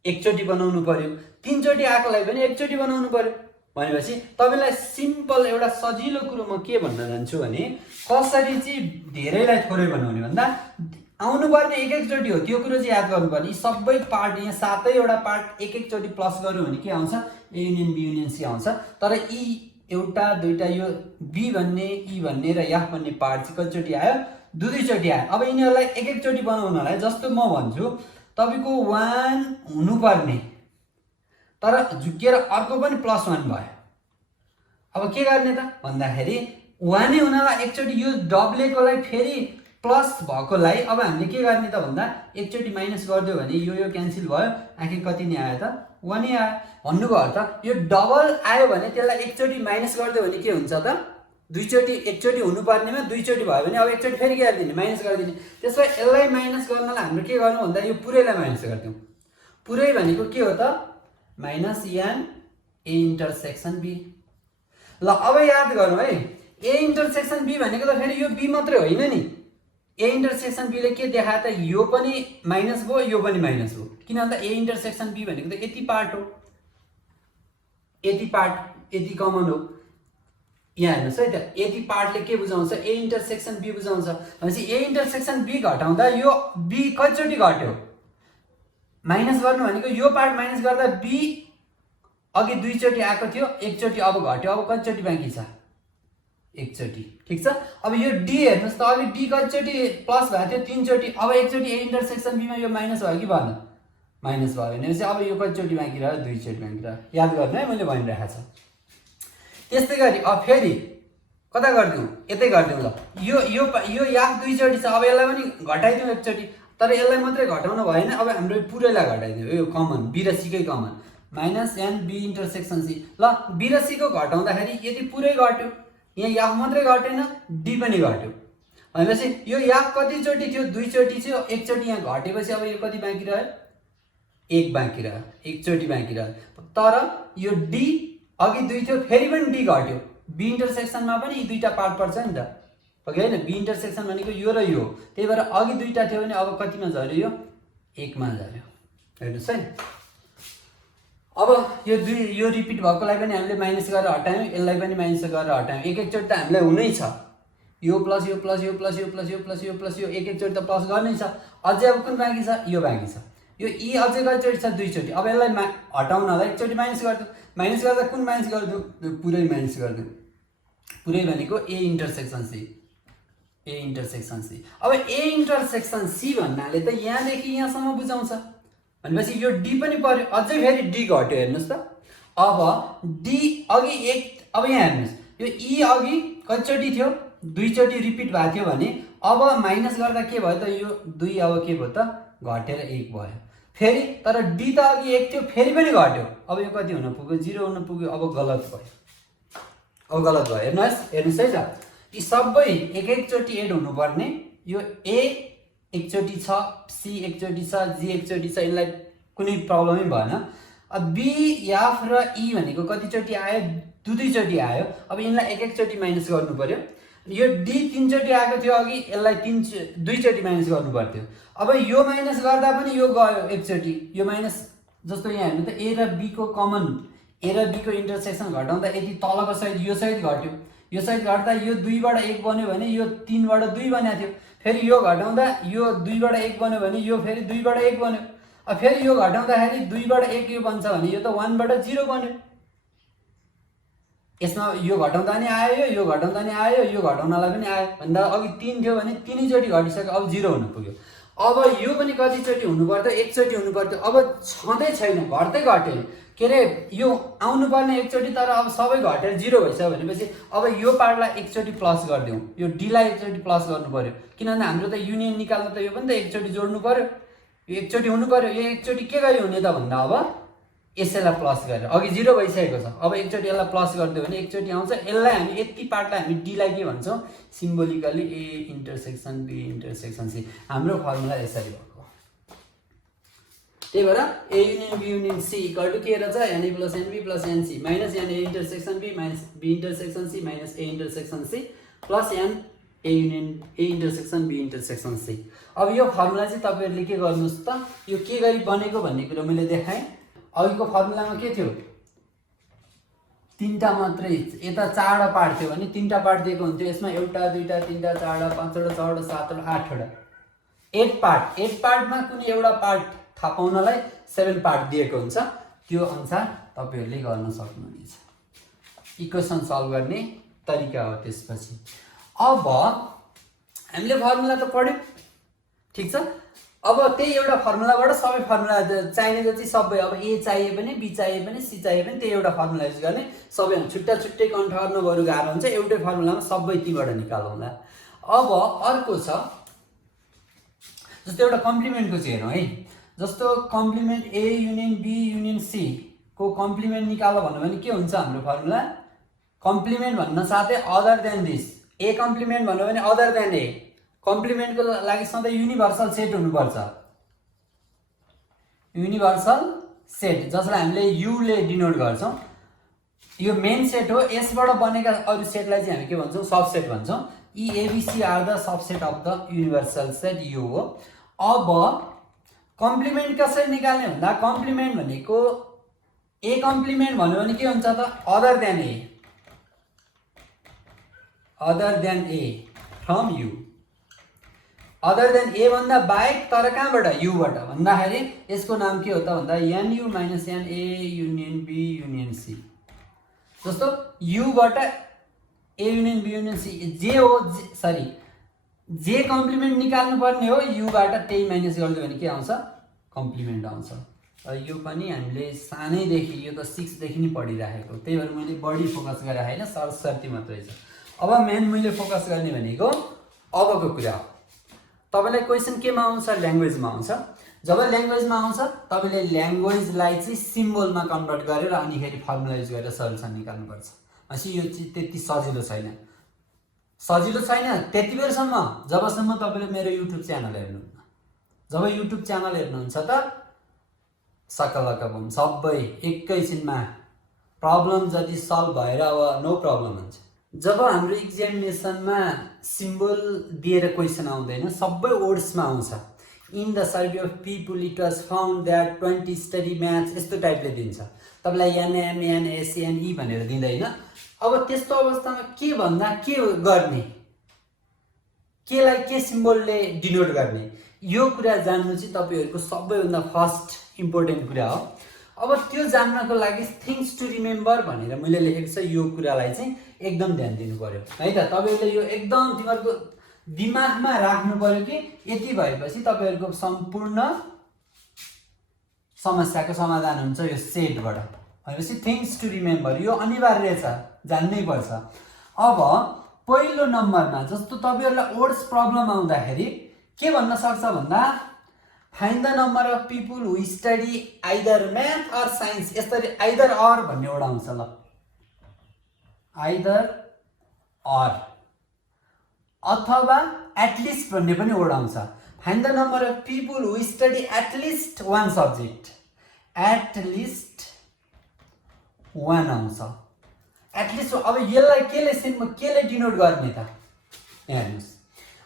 एकचोटि बनाउनु पर्यो, तीनचोटि आएकोलाई पनि एकचोटि बनाउनु पर्यो भनेपछि तपाईँलाई सिम्पल एउटा सजिलो कुरो म के भन्न जान्छु भने कसरी चाहिँ धेरैलाई थोरै बनाउने भन्दा आउनुपर्ने एक एकचोटि हो त्यो कुरो चाहिँ याद गर्नुपर्ने। यी सबै पार्ट यहाँ 7वटा पार्ट एक एकचोटि प्लस गर्यो भने के आउँछ A union B union C आउँछ। तर यी एउटा दुईटा यो बी भन्ने ई भन्ने र एफ भन्ने पार्ट चाहिँ कतिचोटि आयो दुईचोटि आयो। अब यिनीहरूलाई एक एकचोटि बनाउनलाई जस्तो म भन्छु तपाईँको 1 हुनुपर्ने तर झुकेर अर्को पनि +1 भयो। अब के गर्ने त भन्दाखेरि 1 नै हुनलाई एकचोटि यो डब्लेकोलाई फेरि प्लस भएकोलाई अब हामीले के गर्ने त भन्दा एकचोटि माइनस गरिदियो भने यो क्यान्सल भयो, आखिर कति नै आयो त 1 नै आयो। भन्नुको अर्थ यो डबल आयो भने त्यसलाई एकचोटि माइनस गरिदियो भने के हुन्छ त दुईचोटि एकचोटि हुनुपर्नेमा दुईचोटि भयो भने अब एकचोटि फेरि के गरिदिने माइनस गरिदिने। त्यसलाई यसलाई माइनस गर्नलाई हामीले के गर्नु भन्दा यो पुरैलाई माइनस गरिदिउँ। पुरै भनेको के हो त minus an A intersection B. ल अब याद गरौँ है ए इन्टरसेक्सन बी भनेको त फेरि यो बी मात्रै होइन नि, ए इन्टरसेक्सन बीले के देखायो त यो पनि माइनस भयो यो पनि माइनस भयो। किन भन्दा ए इन्टरसेक्सन बी भनेको त यति पार्ट हो, यति पार्ट यति कमन हो। यहाँ हेर्नुहोस् है त यति पार्टले के बुझाउँछ ए इन्टरसेक्सन बी बुझाउँछ भनेपछि ए इन्टरसेक्सन बी घटाउँदा यो बी कतिचोटि घट्यो माइनस गर्नु भनेको यो पार्ट माइनस गर्दा बी अघि दुईचोटि आएको थियो एकचोटि अब घट्यो, अब कतिचोटि बाँकी छ एकचोटि, ठिक छ। अब यो डी हेर्नुहोस् त, अघि डी कतिचोटि प्लस भएको थियो, 3 चोटि। अब एकचोटि ए इन्टरसेक्सन बीमा यो माइनस भयो कि भएन, माइनस भयो भनेपछि अब यो कतिचोटि बाँकी रह्यो, 2 चोटि बाँकी रह्यो। याद गर्नु है, मैले भनिरहेको छ। त्यस्तै गरी अब फेरि कता गरिदिउँ, यतै गरिदिउँ ल। यो याद 2 चोटि छ, अब यसलाई पनि घटाइदिउँ एकचोटि। तर यसलाई मात्रै घटाउन भएन, अब हाम्रो पुरैलाई घटाइदिउँ, यो कमन बी र सी कै कमन, minus an B intersection C. ल बी र सी को घटाउँदाखेरि यदि पुरै घट्यो, यहाँ याफ मात्रै घटेन, डी पनि घट्यो भनेपछि यो याफ कतिचोटि थियो, 2 चोटि थियो, एकचोटि यहाँ घटेपछि अब यो कति बाँकी रह्यो, 1 बाँकी रह्यो, एकचोटि बाँकी रह्यो। तर यो डी अघि 2 थियो, फेरि पनि डी घट्यो। बी इन्टरसेक्सनमा पनि यी दुईटा पार्ट पर्छ नि त, ओके हैन। बी इन्टरसेक्सन भनेको यो र यो, त्यही भएर अघि दुईटा थियो भने अब कतिमा झर्यो, यो 1 मा झर्यो। हेर्नुहोस् है, अब यो रिपिट भएकोलाई पनि हामीले माइनस गरेर हटायौँ, यसलाई पनि माइनस गरेर हटायौँ। एकचोटि त हामीलाई हुनै छ, यो प्लस यो प्लस यो प्लस यो प्लस यो प्लस यो प्लस यो एकचोटि त प्लस गर्नै छ। अझै अब कुन बाँकी छ, यो बाँकी छ। यो ई अझै कतिचोटि छ, 2 चोटि। अब यसलाई हटाउनलाई एकचोटि माइनस गरिदिउँ, माइनस गर्दा कुन माइनस गरिदिउँ, पुरै माइनस गरिदिउँ। पुरै भनेको A intersection C, A intersection C. अब ए इन्टरसेक्सन सी भन्नाले त यहाँदेखि यहाँसम्म बुझाउँछ भनेपछि यो डी पनि पर्यो, अझै फेरि डी घट्यो। हेर्नुहोस् त, अब डी अघि 1, अब यहाँ हेर्नुहोस्, यो ई अघि कतिचोटि थियो, 2 चोटि रिपिट भएको थियो भने अब माइनस गर्दा के भयो त, यो 2 अब के भयो त, घटेर 1 भयो। फेरि तर डी त अघि 1 थियो, फेरि पनि घट्यो। अब यो कति हुन पुग्यो, 0 हुन पुग्यो। अब गलत भयो, अब गलत भयो। हेर्नुहोस् है त, यी सबै एकचोटि एड हुनुपर्ने। यो ए एकचोटि छ, सी एकचोटि छ, जी एकचोटि छ, यसलाई कुनै प्रब्लमै भएन। अब बी, एफ र ई भनेको कतिचोटि आयो, 2 चोटि आयो। अब यिनलाई एकचोटि माइनस गर्नु पर्यो। यो डी 3 चोटि आएको थियो अघि, यसलाई 2 चोटि माइनस गर्नु पर्थ्यो। अब यो माइनस गर्दा पनि यो गयो एकचोटि, यो माइनस। जस्तो यहाँ हेर्नु त, ए र बी को कमन, ए र बी को इन्टरसेक्सन घटाउँदा यति तलको सहित यो सहित घट्यो, यो सहित घट्दा यो 2 बाट 1 बन्यो भने यो 3 बाट 2 बनेको थियो। फेरि यो घटाउँदा यो 2 बाट 1 बन्यो भने यो फेरि 2 बाट 1 बन्यो। अब फेरि यो घटाउँदाखेरि 2 बाट 1 यो बन्छ भने यो त 1 बाट 0 बन्यो। यसमा यो घटाउँदा नि आयो, यो घटाउँदा नि आयो, यो घटाउनलाई पनि आयो। भन्दा अघि 3 थियो भने 3 चोटि घटिसक्यो, अब 0 हुन पुग्यो। अब यो पनि कतिचोटि हुनु पर्थ्यो, एकचोटि हुनु पर्थ्यो। अब छँदै छैन, घट्दै घट्यो। के अरे यो आउनुपर्ने एकचोटि, तर अब सबै घटेर 0 भइसक्यो भनेपछि अब यो पार्टलाई एकचोटि प्लस गरिदिउँ, यो डीलाई एकचोटि प्लस गर्नु पर्यो। किनभने हाम्रो त युनियन निकाल्नु त यो पनि त एकचोटि जोड्नु पर्यो, यो एकचोटि हुनु पर्यो। यो एकचोटि के गरी हुने त भन्दा अब यसैलाई प्लस गरेर, अघि 0 भइसकेको छ, अब एकचोटि यसलाई प्लस गरिदियो भने एकचोटि आउँछ। यसलाई हामी यति पार्टलाई हामी डीलाई के भन्छौँ, symbolically A intersection B intersection C. हाम्रो फर्मुला यसरी भएको। त्यही भएर A union B union C equal to के रहेछ, N A plus N B plus N C minus an A intersection B minus B intersection C minus A intersection C plus an A union A intersection B intersection C. अब यो formula चाहिँ तपाईँहरूले के गर्नुहोस् त, यो के गरी बनेको भन्ने कुरा मैले देखाएँ। अघिको फर्मुलामा के थियो, 3टा मात्रै, यता 4वटा पार्ट थियो भने 3टा पार्ट दिएको हुन्थ्यो। यसमा 1 2 3 4 5 6 7 8वटा 8 पार्ट। 8 पार्टमा कुनै एउटा पार्ट थाहा पाउनलाई 7 पार्ट दिएको हुन्छ। त्यो अनुसार तपाईँहरूले गर्न सक्नुहुनेछ। इक्वेसन सल्भ गर्ने तरिका हो। त्यसपछि अब हामीले फर्मुला त पढ्यौँ, ठिक छ। अब त्यही एउटा फर्मुलाबाट सबै फर्मुला चाहिने जति सबै, अब ए चाहिए पनि, बी चाहिए पनि, सी चाहिए पनि, त्यही एउटा फर्मुला युज गर्ने। सबै छुट्टा छुट्टै कन्ट्रोल गर्नु गाह्रो हुन्छ, एउटै फर्मुलामा सबै तीबाट निकालौँला। अब अर्को छ, जस्तो एउटा कम्प्लिमेन्टको चाहिँ हेरौँ है। जस्तो complement A union B union C को कम्प्लिमेन्ट निकाल्नु भन्यो भने के हुन्छ हाम्रो फर्मुला, कम्प्लिमेन्ट भन्न साथै other than this. A complement भन्यो भने अदर देन ए। कम्प्लिमेन्टको लागि सधैँ युनिभर्सल सेट हुनुपर्छ, युनिभर्सल सेट, जसलाई हामीले युले डिनोट गर्छौँ। यो मेन सेट हो, यसबाट बनेका अरू सेटलाई चाहिँ हामी के भन्छौँ, सबसेट भन्छौँ। यी ABC are the subset of the universal set U हो। अब कम्प्लिमेन्ट कसरी निकाल्ने भन्दा, कम्प्लिमेन्ट भनेको ए कम्प्लिमेन्ट भन्यो भने के हुन्छ त, other than A, other than A from U. Other than A भन्दा बाहेक तर कहाँबाट, युबाट भन्दाखेरि यसको नाम के हो त भन्दा n U minus an A union B union C. जस्तो युबाट A union B union C जे हो सरी जे कम्प्लिमेन्ट निकाल्नु पर्ने हो युबाट त्यही माइनस गरिदियो भने के आउँछ कम्प्लिमेन्ट आउँछ। यो पनि हामीले सानैदेखि यो त 6 देखि नै पढिराखेको, त्यही भएर मैले बढी फोकस गरेँ हैन, सरसर्ती मात्रै छ। अब मेन मैले फोकस गर्ने भनेको अबको कुरा हो। तपाईलाई क्वेशन केमा आउँछ ल्याङ्ग्वेजमा आउँछ। जब ल्याङ्ग्वेजमा आउँछ तपाईले ल्याङ्ग्वेजलाई चाहिँ सिम्बलमा कन्भर्ट गरेर अनि फेरि फर्मुला युज गरेर सल्युसन निकाल्नु पर्छ। अनि यो चाहिँ त्यति सजिलो छैन, सजिलो छैन त्यति बेरसम्म जबसम्म तपाईले मेरो युट्युब च्यानल हेर्नुहुन्न। जब युट्युब च्यानल हेर्नुहुन्छ त सकलका बम सबै एकैछिनमा प्रब्लम जति सल्भ भएर अब नो प्रब्लम हुन्छ। जब हाम्रो एक्जामिनेसनमा सिम्बल दिएर क्वेसन आउँदैन, सबै वर्ड्समा आउँछ। In the survey of people it was found that 20 study maths यस्तो टाइपले दिन्छ, तपाईँलाई एनएमएनएसएनई भनेर दिँदैन। अब त्यस्तो अवस्थामा के भन्दा के गर्ने, केलाई के सिम्बलले डिनोट गर्ने, यो कुरा जान्नु चाहिँ तपाईँहरूको सबैभन्दा फर्स्ट इम्पोर्टेन्ट कुरा हो। अब त्यो जान्नको लागि थिङ्स टु रिमेम्बर भनेर मैले लेखेको छ, यो कुरालाई चाहिँ एकदम ध्यान दिनु पर्यो है त। तपाईँले यो एकदम तिमीहरूको दिमागमा राख्नु पर्यो कि यति भएपछि तपाईँहरूको सम्पूर्ण समस्याको समाधान हुन्छ यो सेटबाट। भनेपछि थिङ्स टु रिमेम्बर यो अनिवार्य छ, जान्नै पर्छ। अब पहिलो नम्बरमा जस्तो तपाईँहरूलाई वर्ड्स प्रब्लम आउँदाखेरि के भन्न सक्छ भन्दा find the number of people who study either math or science, यसरी आइदर अर भन्ने एउटा आउँछ ल, आइदर अर अथवा एटलिस्ट भन्ने पनि वर्ड आउँछ। Find the number of people who study at least one subject, at least one आउँछ एटलिस्ट। अब यसलाई केले डिनोट गर्ने त हेर्नुहोस्।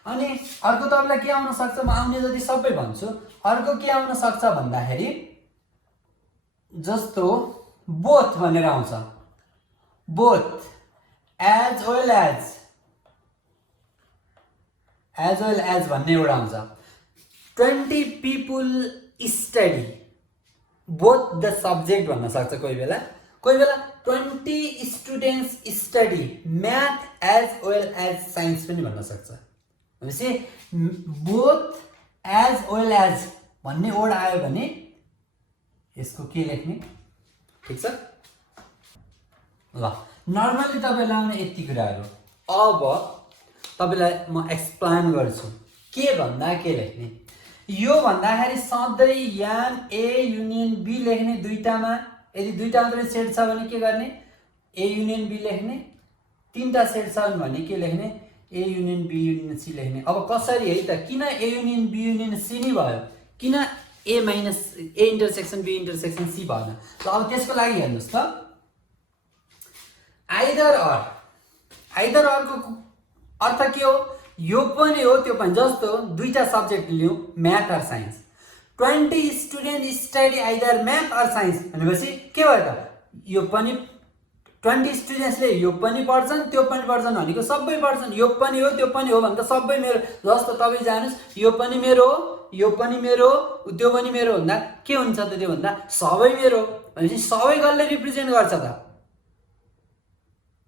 अनि अर्को तपाईँलाई के आउन सक्छ, म आउने जति सबै भन्छु। अर्को के आउन सक्छ भन्दाखेरि जस्तो बोथ भनेर आउँछ, बोथ एज वेल एज भन्ने एउटा आउँछ। 20 people study both the subject भन्न सक्छ कोही बेला 20 students study math as well as science पनि भन्न सक्छ। भनेपछि बोथ एज वेल एज भन्ने वर्ड आयो भने यसको के लेख्ने, ठिक छ ल। नर्मली तपाईँलाई आउने यति कुराहरू। अब तपाईँलाई म एक्सप्लेन गर्छु के भन्दा के लेख्ने। यो भन्दाखेरि सधैँ यान ए युनियन बी लेख्ने दुईटामा, यदि दुईटा मात्रै सेट छ भने के गर्ने ए युनियन बी लेख्ने, तीनटा सेट छ भने के लेख्ने A union B union C लेख्ने। अब कसरी है त, किन A union B union C नै भयो, किन A minus A intersection B intersection C भएन। त अब त्यसको लागि हेर्नुहोस् त, आइदर अरको अर्थ के हो, यो पनि हो त्यो पनि। जस्तो दुईटा सब्जेक्ट लियौँ math or science, 20 student study either math or science भनेपछि के भयो त, यो पनि 20 स्टुडेन्ट्सले यो पनि पढ्छन् त्यो पनि पढ्छन् भनेको सबै पढ्छन्, यो पनि हो त्यो पनि हो भने त सबै मेरो। जस्तो तपाईँ जानुहोस् यो पनि मेरो हो यो पनि मेरो हो त्यो पनि मेरो भन्दा के हुन्छ त, त्यो भन्दा सबै मेरो भनेपछि सबै कसले रिप्रेजेन्ट गर्छ त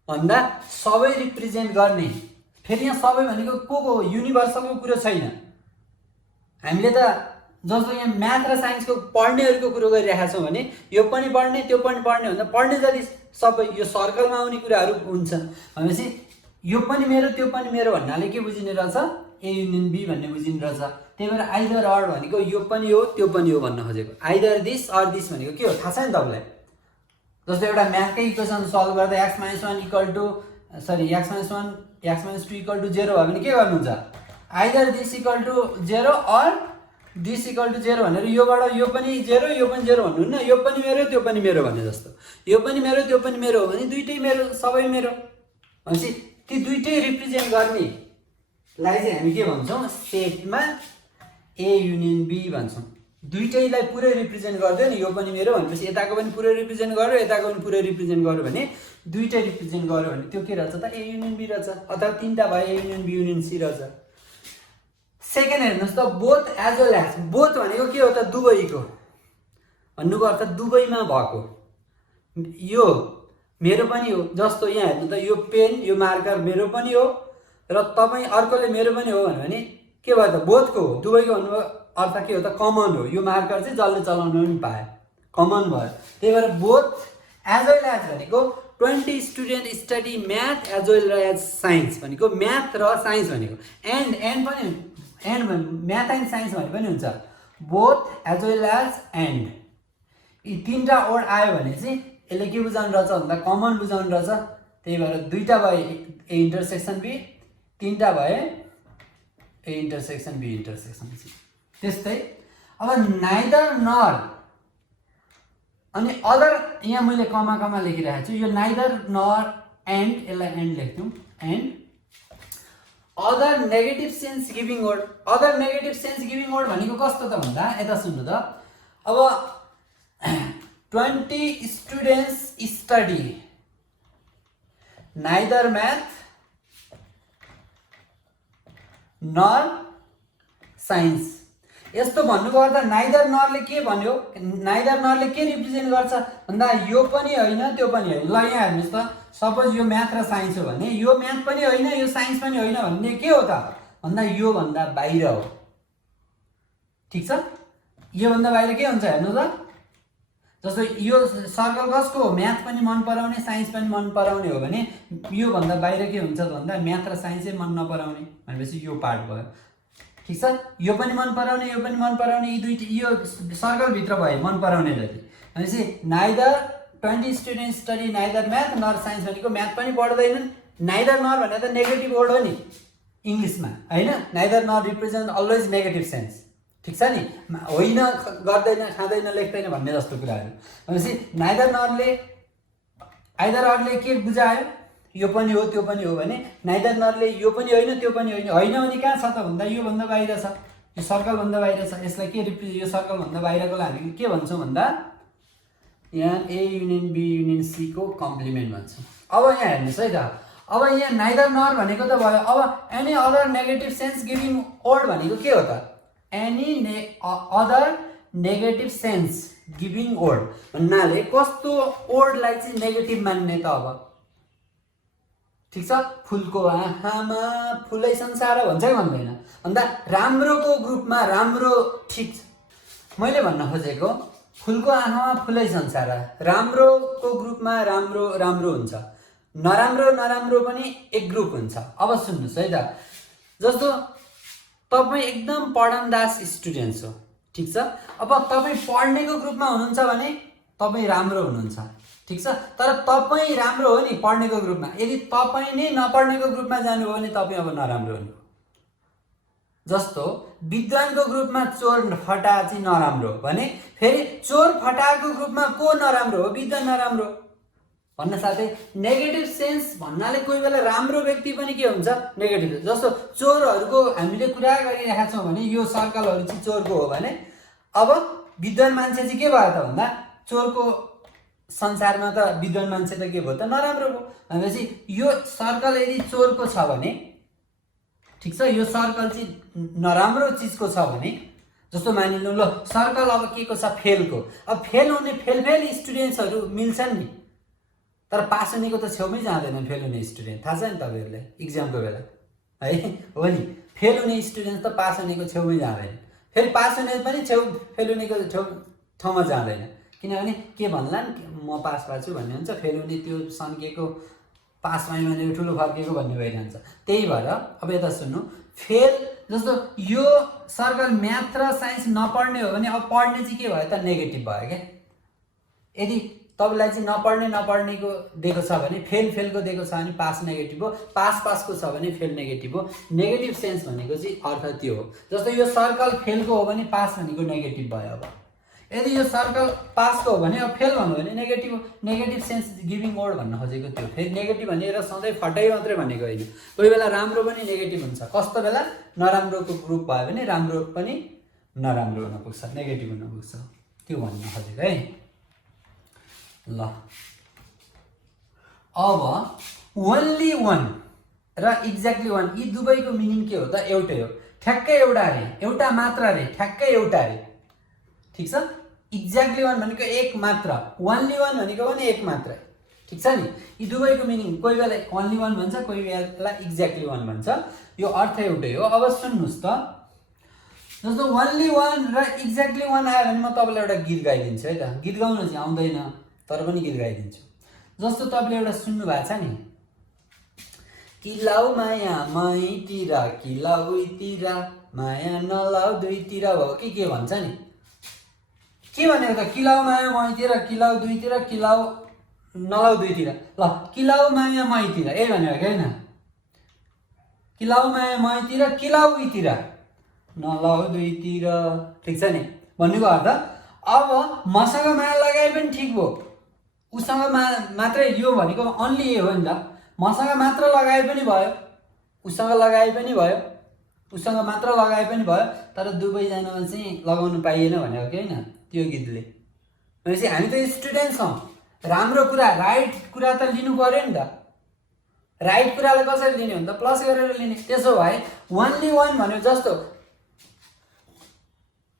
भन्दा सबै रिप्रेजेन्ट गर्ने। फेरि यहाँ सबै भनेको को युनिभर्सलको कुरो छैन। हामीले त जस्तो यहाँ म्याथ र साइन्सको पढ्नेहरूको कुरो गरिरहेका छौँ भने यो पनि पढ्ने त्यो पनि पढ्ने भन्दा पढ्ने जति सबै यो सर्कलमा आउने कुराहरू हुन्छन्। भनेपछि यो पनि मेरो त्यो पनि मेरो भन्नाले के बुझिने रहेछ, ए युनियन बी भन्ने बुझिने रहेछ। त्यही भएर आइदर अर भनेको यो पनि हो त्यो पनि हो भन्न खोजेको। आइदर दिस अर दिस भनेको के हो थाहा छ नि तपाईँलाई। जस्तो एउटा म्याथकै इक्वेसन सल्भ गर्दा x - 1 equal to x - 1 x - 2 equal to 0 भयो भने के गर्नुहुन्छ, either this equal to 0 or this equal to 0 भनेर योबाट यो पनि 0 यो पनि 0 भन्नुहुन्न, यो पनि मेरो त्यो पनि मेरो भने जस्तो। यो पनि मेरो त्यो पनि मेरो हो भने दुइटै मेरो सबै मेरो भनेपछि ती दुइटै रिप्रेजेन्ट गर्नेलाई चाहिँ हामी के भन्छौँ, सेटमा ए युनियन बी भन्छौँ। दुइटैलाई पुरै रिप्रेजेन्ट गर्दैन, यो पनि मेरो भनेपछि यताको पनि पुरै रिप्रेजेन्ट गर्यो यताको पनि पुरै रिप्रेजेन्ट गर्यो भने दुइटै रिप्रेजेन्ट गर्यो भने त्यो के रहेछ त, ए युनियन बी रहेछ। अथवा तीनटा भयो A union B union C रहेछ। सेकेन्ड हेर्नुहोस् त, both as well as. Both भनेको के हो त, दुवैको भन्नुको अर्थ दुवैमा भएको। यो मेरो पनि हो। जस्तो यहाँ हेर्नु त, यो पेन यो मार्कर मेरो पनि हो र तपाईँ अर्कोले मेरो पनि हो भन्यो भने के भयो त, बोथको हो, दुवैको भन्नुभयो अर्थ के हो त, कमन हो। यो मार्कर चाहिँ जसले चलाउन पनि पायो, कमन भयो। त्यही भएर बोथ एज वेल एज भनेको 20 student study math as well as science भनेको, म्याथ र साइन्स भनेको एन्ड पनि, म्याथ एन्ड साइन्स भने पनि हुन्छ, both as well as and. यी तीनटा वर्ड आयो भने चाहिँ यसले के बुझाउनु रहेछ भन्दा कमन बुझाउनु रहेछ। त्यही भएर दुईटा भए ए इन्टरसेक्सन बी, तीनटा भए A intersection B intersection C. त्यस्तै अब नाइदर नर अनि अदर, यहाँ मैले कमा लेखिरहेको छु, यो नाइदर नर एन्ड, यसलाई एन्ड लेख्छौँ, and other negative sense giving word. Other negative sense giving word भनेको कस्तो त भन्दा, यता सुन्नु त, अब 20 students study neither math nor science. यस्तो भन्नुको अर्थ नाइदर नरले के भन्यो, नाइदर नरले के रिप्रेजेन्ट गर्छ भन्दा यो पनि होइन त्यो पनि होइन। ल यहाँ हेर्नुहोस् त, सपोज यो म्याथ र साइन्स हो भने यो म्याथ पनि होइन यो साइन्स पनि होइन भन्ने के हो त भन्दा यो भन्दा बाहिर हो। ठिक छ, यो भन्दा बाहिर के हुन्छ हेर्नु त, जस्तो यो सर्कल कसको हो, म्याथ पनि मन पराउने साइन्स पनि मन पराउने हो भने यो भन्दा बाहिर के हुन्छ त भन्दा म्याथ र साइन्सै मन नपराउने भनेपछि यो पार्ट भयो। ठिक छ, यो पनि मन पराउने यो पनि मन पराउने, यी दुईटी यो सर्कलभित्र भयो मन पराउने जति भनेपछि neither 20 student study neither math nor science भनेको म्याथ पनि पढ्दैनन्। नाइदर नर भने त नेगेटिभ वर्ड हो नि इङ्ग्लिसमा, होइन? नाइदर नर रिप्रेजेन्ट अलवेज नेगेटिभ सेन्स। ठिक छ नि, होइन गर्दैन खाँदैन लेख्दैन भन्ने जस्तो कुराहरू भनेपछि नाइदर नरले आइदर अरले के बुझायो, यो पनि हो त्यो पनि हो भने नाइदर नरले यो पनि होइन त्यो पनि होइन, होइन भने कहाँ छ त भन्दा यो भन्दा बाहिर छ, यो सर्कल भन्दा बाहिर छ। यसलाई के यो सर्कल भन्दा बाहिरकोलाई हामी के भन्छौँ भन्दा यहाँ A union B union C को कम्प्लिमेन्ट भन्छौँ। अब यहाँ हेर्नुहोस् है त, अब यहाँ नाइदर नर भनेको त भयो। अब any other negative sense giving word भनेको के हो त, any other negative sense giving word भन्नाले कस्तो वर्डलाई चाहिँ नेगेटिभ मान्ने त। अब ठिक छ, फुलको आँखामा फुलै संसार भन्छ कि भन्दैन भन्दा राम्रोको ग्रुपमा राम्रो। ठिक छ, मैले भन्न खोजेको फुलको आँखामा फुलै संसार, राम्रोको ग्रुपमा राम्रो राम्रो हुन्छ, नराम्रो नराम्रो पनि एक ग्रुप हुन्छ। अब सुन्नुहोस् है त, जस्तो तपाईँ एकदम पढनदास स्टुडेन्ट्स हो, ठिक छ, अब तपाईँ पढ्नेको ग्रुपमा हुनुहुन्छ भने तपाईँ राम्रो हुनुहुन्छ। ठिक छ, तर तपाईँ राम्रो हो नि पढ्नेको ग्रुपमा, यदि तपाईँ नै नपढ्नेको ग्रुपमा जानुभयो भने तपाईँ अब नराम्रो हुनु। जस्तो विद्वानको ग्रुपमा चोर फटा चाहिँ नराम्रो हो भने फेरि चोर फटाको ग्रुपमा को नराम्रो हो, विद्वान नराम्रो भन्न साथै नेगेटिभ सेन्स भन्नाले कोही बेला राम्रो व्यक्ति पनि के हुन्छ नेगेटिभ। जस्तो चोरहरूको हामीले कुरा गरिरहेका छौँ भने यो सर्कलहरू चाहिँ चोरको हो भने अब विद्वान मान्छे चाहिँ के भयो त भन्दा चोरको संसारमा त विद्वान मान्छे त के भयो त नराम्रो भयो भनेपछि यो सर्कल यदि चोरको छ भने, ठिक छ, यो सर्कल चाहिँ नराम्रो चिजको छ भने, जस्तो मानिलिनु ल सर्कल अब के को छ फेलको, अब फेल हुने फेल स्टुडेन्ट्सहरू मिल्छन् नि, तर पास हुनेको त छेउमै जाँदैन फेल हुने स्टुडेन्ट, थाहा छ नि तपाईँहरूलाई इक्जामको बेला है, हो नि, फेल हुने स्टुडेन्ट त पास हुनेको छेउमै जाँदैन, फेरि पास हुने पनि फेल हुनेको ठाउँमा जाँदैन, किनभने के भन्ला म पास भएको छु भन्ने हुन्छ, फेल हुने त्यो सन्किएको पास भयो भने ठुलो फर्केको भन्ने भइरहन्छ। त्यही भएर अब यता सुन्नु, फेल जस्तो यो सर्कल म्याथ र साइन्स नपढ्ने हो भने अब पढ्ने चाहिँ के भयो त नेगेटिभ भयो क्या। यदि तपाईँलाई चाहिँ नपढ्नेको दिएको छ भने फेलको दिएको छ भने पास नेगेटिभ हो, पासको छ भने फेल नेगेटिभ हो। नेगेटिभ सेन्स भनेको चाहिँ अर्थ त्यो हो। जस्तो यो सर्कल फेलको हो भने पास भनेको नेगेटिभ भयो। अब यदि यो सर्कल पासको हो भने अब फेल भन्नु भने नेगेटिभ हो। नेगेटिभ सेन्स गिभिङ वर्ड भन्न खोजेको त्यो। फेरि नेगेटिभ भनेर सधैँ फटाइ मात्रै भनेको होइन, कोही बेला राम्रो पनि नेगेटिभ हुन्छ। कस्तो बेला नराम्रोको ग्रुप भयो भने राम्रो पनि नराम्रो हुन पुग्छ, नेगेटिभ हुन पुग्छ, त्यो भन्न खोजेको है। ल अब ओन्ली वान र एक्ज्याक्टली वान, यी दुवैको मिनिङ के हो त एउटै हो, ठ्याक्कै एउटा रे, एउटा मात्र रे, ठ्याक्कै एउटा रे, ठिक छ। एक्ज्याक्टली वान भनेको एक मात्र, ओन्ली वान भनेको पनि एक मात्र, ठिक छ नि। यी दुवैको मिनिङ कोही बेला ओन्ली वान भन्छ, कोही बेला एक्ज्याक्टली वान भन्छ, यो अर्थ एउटै हो। अब सुन्नुहोस् त, जस्तो ओन्ली वान र एक्ज्याक्टली वान आयो भने म तपाईँलाई एउटा गीत गाइदिन्छु है त। गीत गाउन चाहिँ आउँदैन तर पनि गीत गाइदिन्छु। जस्तो तपाईँले एउटा सुन्नु भएको छ नि, किलाउ माया मैतिर किलाउ उइतिर माया नलाउ दुईतिर भयो के भन्छ नि, के भनेको त, किलाउ माया मैतिर किलाउ दुईतिर किलाउ नलाउ दुईतिर। ल किलाउ माया मैतिर यही भनेको कि होइन, किलाउ माया मैतिर किलाउ उइतिर नलाउ दुईतिर, ठिक छ नि भन्नुको अर्थ। अब मसँग माया लगाए पनि ठिक भयो, उसँग मात्रै, यो भनेको अन्ली ए हो नि त, मसँग मात्र लगाए पनि भयो, उसँग लगाए पनि भयो, उसँग मात्र लगाए पनि भयो, तर दुवैजनामा चाहिँ लगाउनु पाइएन भनेको कि होइन त्यो गीतले। भनेपछि हामी त स्टुडेन्ट छौँ, राम्रो कुरा राइट कुरा त लिनु पर्यो नि त। राइट कुरालाई कसरी लिने भने त प्लस गरेर लिने। त्यसो भए ओन्ली वान भन्यो, जस्तो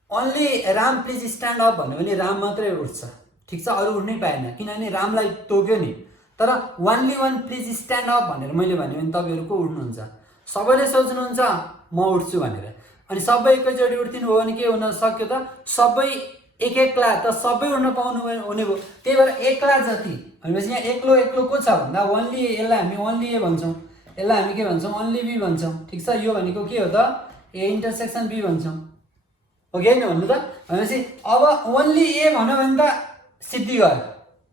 only Ram please stand up भन्यो भने राम मात्रै उठ्छ, ठिक छ, अरू उठ्नै पाएन किनभने रामलाई तोक्यो नि। तर only one please stand up भनेर मैले भन्यो भने तपाईँहरू को उठ्नुहुन्छ? सबैले सोच्नुहुन्छ म उठ्छु भनेर, अनि सबै एकैचोटि उठ्दिनु हो भने के हुन सक्यो त, सबै एक एक्ला त सबै उठ्न पाउनु हुने भयो। त्यही भएर एक्ला जति भनेपछि यहाँ एक्लो एक्लो को छ भन्दा ओन्ली, यसलाई हामी ओन्ली ए भन्छौँ, यसलाई हामी के भन्छौँ ओन्ली बी भन्छौँ, ठिक छ। यो भनेको के हो त, ए इन्टरसेक्सन बी भन्छौँ, हो कि होइन भन्नु त। भनेपछि अब ओन्ली ए भन्यो भने त सिद्धि गयो,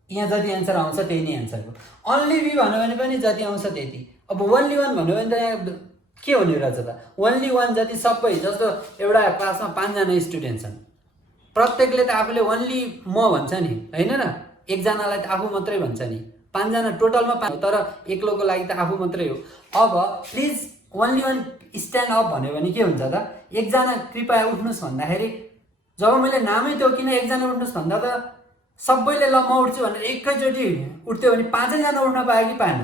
यहाँ जति एन्सर आउँछ त्यही नै एन्सर हो। ओन्ली बी भन्यो भने पनि जति आउँछ त्यति। अब ओन्ली वान भन्यो भने त यहाँ के हुने रहेछ त, ओन्ली वान जति सबै, जस्तो एउटा क्लासमा 5 जना स्टुडेन्ट छन्, प्रत्येकले त आफूले ओन्ली म भन्छ नि, होइन र, एकजनालाई त आफू मात्रै भन्छ नि, 5 जना टोटलमा 5, तर एक्लोको लागि त आफू मात्रै हो। अब please only one stand up भन्यो भने के हुन्छ त, एकजना कृपया उठ्नुहोस् भन्दाखेरि जब मैले नामै तोकिनँ एकजना उठ्नुहोस् भन्दा त सबैले ल म उठ्छु भनेर एकैचोटि उठ्थ्यो भने 5 जना उठ्न पायो कि पाएन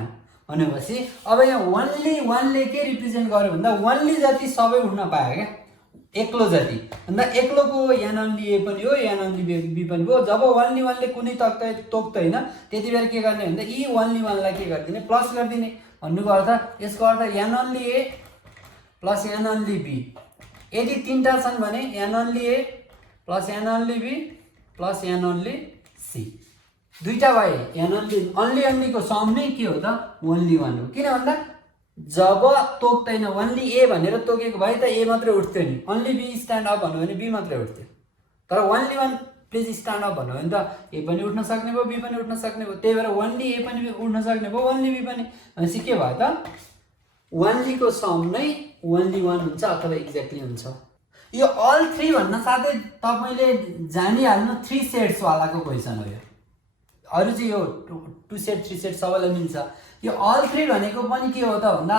भनेपछि अब यहाँ ओन्ली वानले के रिप्रेजेन्ट गर्यो भन्दा ओन्ली जति सबै उठ्न पायो क्या, एक्लो जति भन्दा एक्लोको यान ओन्ली ए पनि हो यान ओन्ली बी पनि हो। जब ओन्ली वानले कुनै तोक्दैन त्यति बेला के गर्ने भन्दा यी ओन्ली वानलाई के गरिदिने, प्लस गरिदिने भन्नुको अर्थ। यसको अर्थ यान ओन्ली ए प्लस यान ओन्ली बी, यदि 3टा छन् भने यान ओन्ली ए प्लस यान ओन्ली बी प्लस यान ओन्ली सी, 2टा भए यान ओन्लीको सम नै के हो त ओन्ली वान हो। किन भन्दा जब तोक्दैन ओन्ली ए भनेर तोकेको भए त ए मात्रै उठ्थ्यो नि, ओन्ली बी स्ट्यान्ड अप भन्यो भने बी मात्रै उठ्थ्यो, तर only one please stand up भन्यो भने त ए पनि उठ्न सक्ने भयो बी पनि उठ्न सक्ने भयो। त्यही भएर ओन्ली ए पनि उठ्न सक्ने भयो ओन्ली बी पनि, भनेपछि के भयो त ओन्लीको सम नै ओन्ली वान हुन्छ अथवा एक्ज्याक्टली हुन्छ। यो अल 3 भन्न साथै तपाईँले जानिहाल्नु 3 सेट्स वालाको क्वेसन हो यो, अरू चाहिँ यो 2 सेट 3 सेट सबैलाई मिल्छ। यो अल 3 भनेको पनि के हो त भन्दा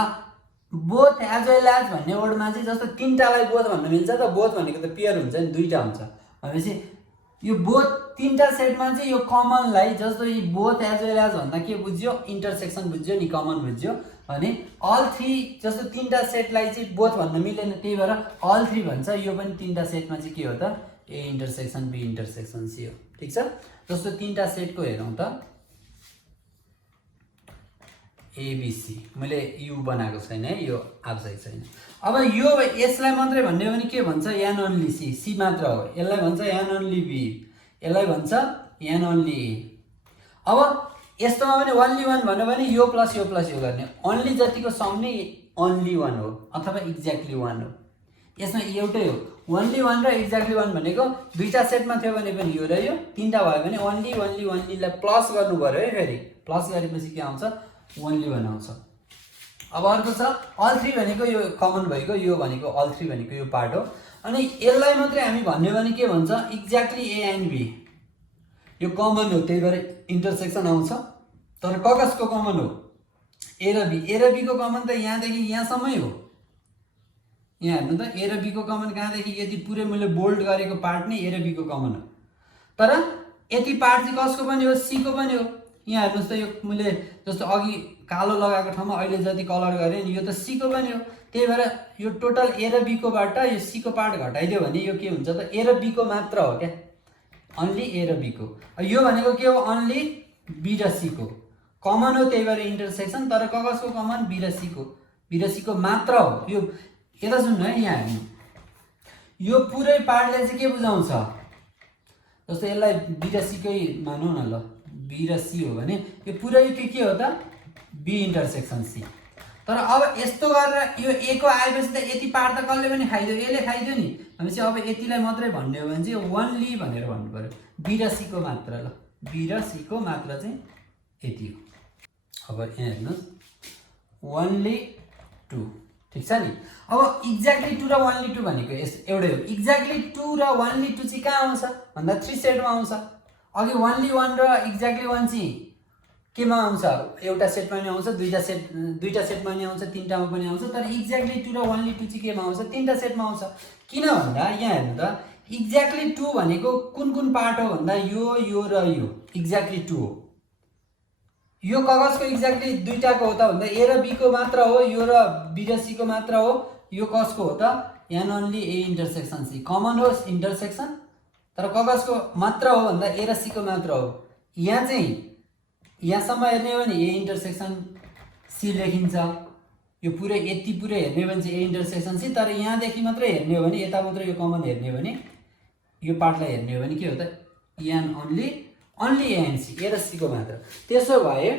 बोथ एज वेल एज भन्ने वर्डमा चाहिँ जस्तो 3टालाई बोथ भन्न मिल्छ त, बोथ भनेको त पेयर हुन्छ नि, 2टा हुन्छ भनेपछि यो बोथ 3टा सेटमा चाहिँ यो कमनलाई, जस्तो यी बोथ एज वेल एज भन्दा के बुझ्यो, इन्टरसेक्सन बुझ्यो नि, कमन बुझ्यो भने अल 3 जस्तो 3टा सेटलाई चाहिँ बोथ भन्न मिलेन, त्यही भएर अल 3 भन्छ। यो पनि 3टा सेटमा चाहिँ के हो त A intersection B intersection C हो, ठिक छ। जस्तो 3टा सेटको हेरौँ त एबिसी, मैले यु बनाएको छैन है, यो आवश्यक छैन। अब यो यसलाई मात्रै भन्ने भने के भन्छ यान ओन्ली सी, सी मात्र हो, यसलाई भन्छ यान ओन्ली बी, यसलाई भन्छ यान ओन्ली ए। अब यस्तोमा पनि ओन्ली वान भन्यो भने यो प्लस यो गर्ने, ओन्ली जतिको सम नै ओन्ली वान हो अथवा एक्ज्याक्टली वान हो। यसमा एउटै हो, ओन्ली वान र एक्ज्याक्टली वान भनेको 2टा सेटमा थियो भने पनि यो र यो, 3टा भयो भने ओन्लीलाई प्लस गर्नु पर्यो है, फेरि प्लस गरेपछि के आउँछ ओन्ली वान आउँछ। अब अर्को छ अल 3 भनेको यो कमन भएको, यो भनेको अल 3 भनेको यो पार्ट हो। अनि यसलाई मात्रै हामी भन्यो भने के भन्छ एक्ज्याक्टली ए एन्ड बी, यो कमन हो त्यही भएर इन्टरसेक्सन आउँछ। तर कसको कमन हो ए र बी, ए र बी को कमन त यहाँदेखि यहाँसम्मै हो, यहाँ हेर्नु त ए र बी को कमन कहाँदेखि यति पुरै मैले बोल्ड गरेको पार्ट नै ए र बी को कमन हो, तर यति पार्ट चाहिँ कसको पनि हो सी को पनि हो। यहाँ हेर्नुहोस् त यो मैले जस्तो अघि कालो लगाएको ठाउँमा अहिले जति कलर गरेँ नि यो त सी को पनि हो, त्यही भएर यो टोटल ए र बी कोबाट यो सी को पार्ट घटाइदियो भने यो के हुन्छ त ए र बी को मात्र हो क्या, अन्ली ए र बी को। यो भनेको के हो अन्ली बी र सी को, कमन हो, त्यही भएर इन्टरसेक्सन। तर कगजको कमन बी र सी को मात्र हो। यो यता सुन्नु है, यहाँ हेर्नु, यो पुरै पार्टले चाहिँ के बुझाउँछ, जस्तो यसलाई बी र सी कै मानौँ न, ल बी र सी हो भने यो पुरै के हो त, बी इन्टरसेक्सन सी। तर अब यस्तो गरेर यो ए को आएपछि त यति पार्ट त कसले पनि खाइदियो, यसले खाइदियो नि भनेपछि अब यतिलाई मात्रै भन्ने हो भने चाहिँ ओन्ली भनेर भन्नु पर्यो, बी र सी को मात्र। ल बी र सी को मात्र चाहिँ यति हो। अब यहाँ हेर्नुहोस्, ओन्ली टू, ठिक छ नि। अब एक्ज्याक्टली टू र ओन्ली टू भनेको एउटै हो। एक्ज्याक्टली टू र ओन्ली टू चाहिँ कहाँ आउँछ भन्दा 3 सेटमा आउँछ। अघि ओन्ली वान र एक्ज्याक्टली वान चाहिँ केमा आउँछ, एउटा सेटमा नि आउँछ, दुईटा सेटमा नि आउँछ, तीनटामा पनि आउँछ। तर एक्ज्याक्टली टू र ओन्ली टू चाहिँ केमा आउँछ, 3टा सेटमा आउँछ। किन भन्दा यहाँ हेर्नु त, एक्ज्याक्टली टू भनेको कुन पार्ट हो भन्दा यो र यो एक्ज्याक्टली टू हो। यो कगजको एक्ज्याक्टली दुईटाको हो त भन्दा ए र बी को मात्र हो, यो र बी र सी को मात्र हो। यो कसको हो त, n only A intersection C. Common हो इन्टरसेक्सन, तर कगजको मात्र हो भन्दा ए र सी को मात्र हो। यहाँ चाहिँ यहाँसम्म हेर्ने हो भने ए इन्टरसेक्सन सी लेखिन्छ। यो पुरै यति पुरै हेर्ने हो भने चाहिँ ए इन्टरसेक्सन सी। तर यहाँदेखि मात्रै हेर्ने हो भने, यता मात्र यो कमन हेर्ने हो भने, यो पार्टलाई हेर्ने हो भने के हो त, एन ओन्ली एएनसी, ए र सी को मात्र। त्यसो भए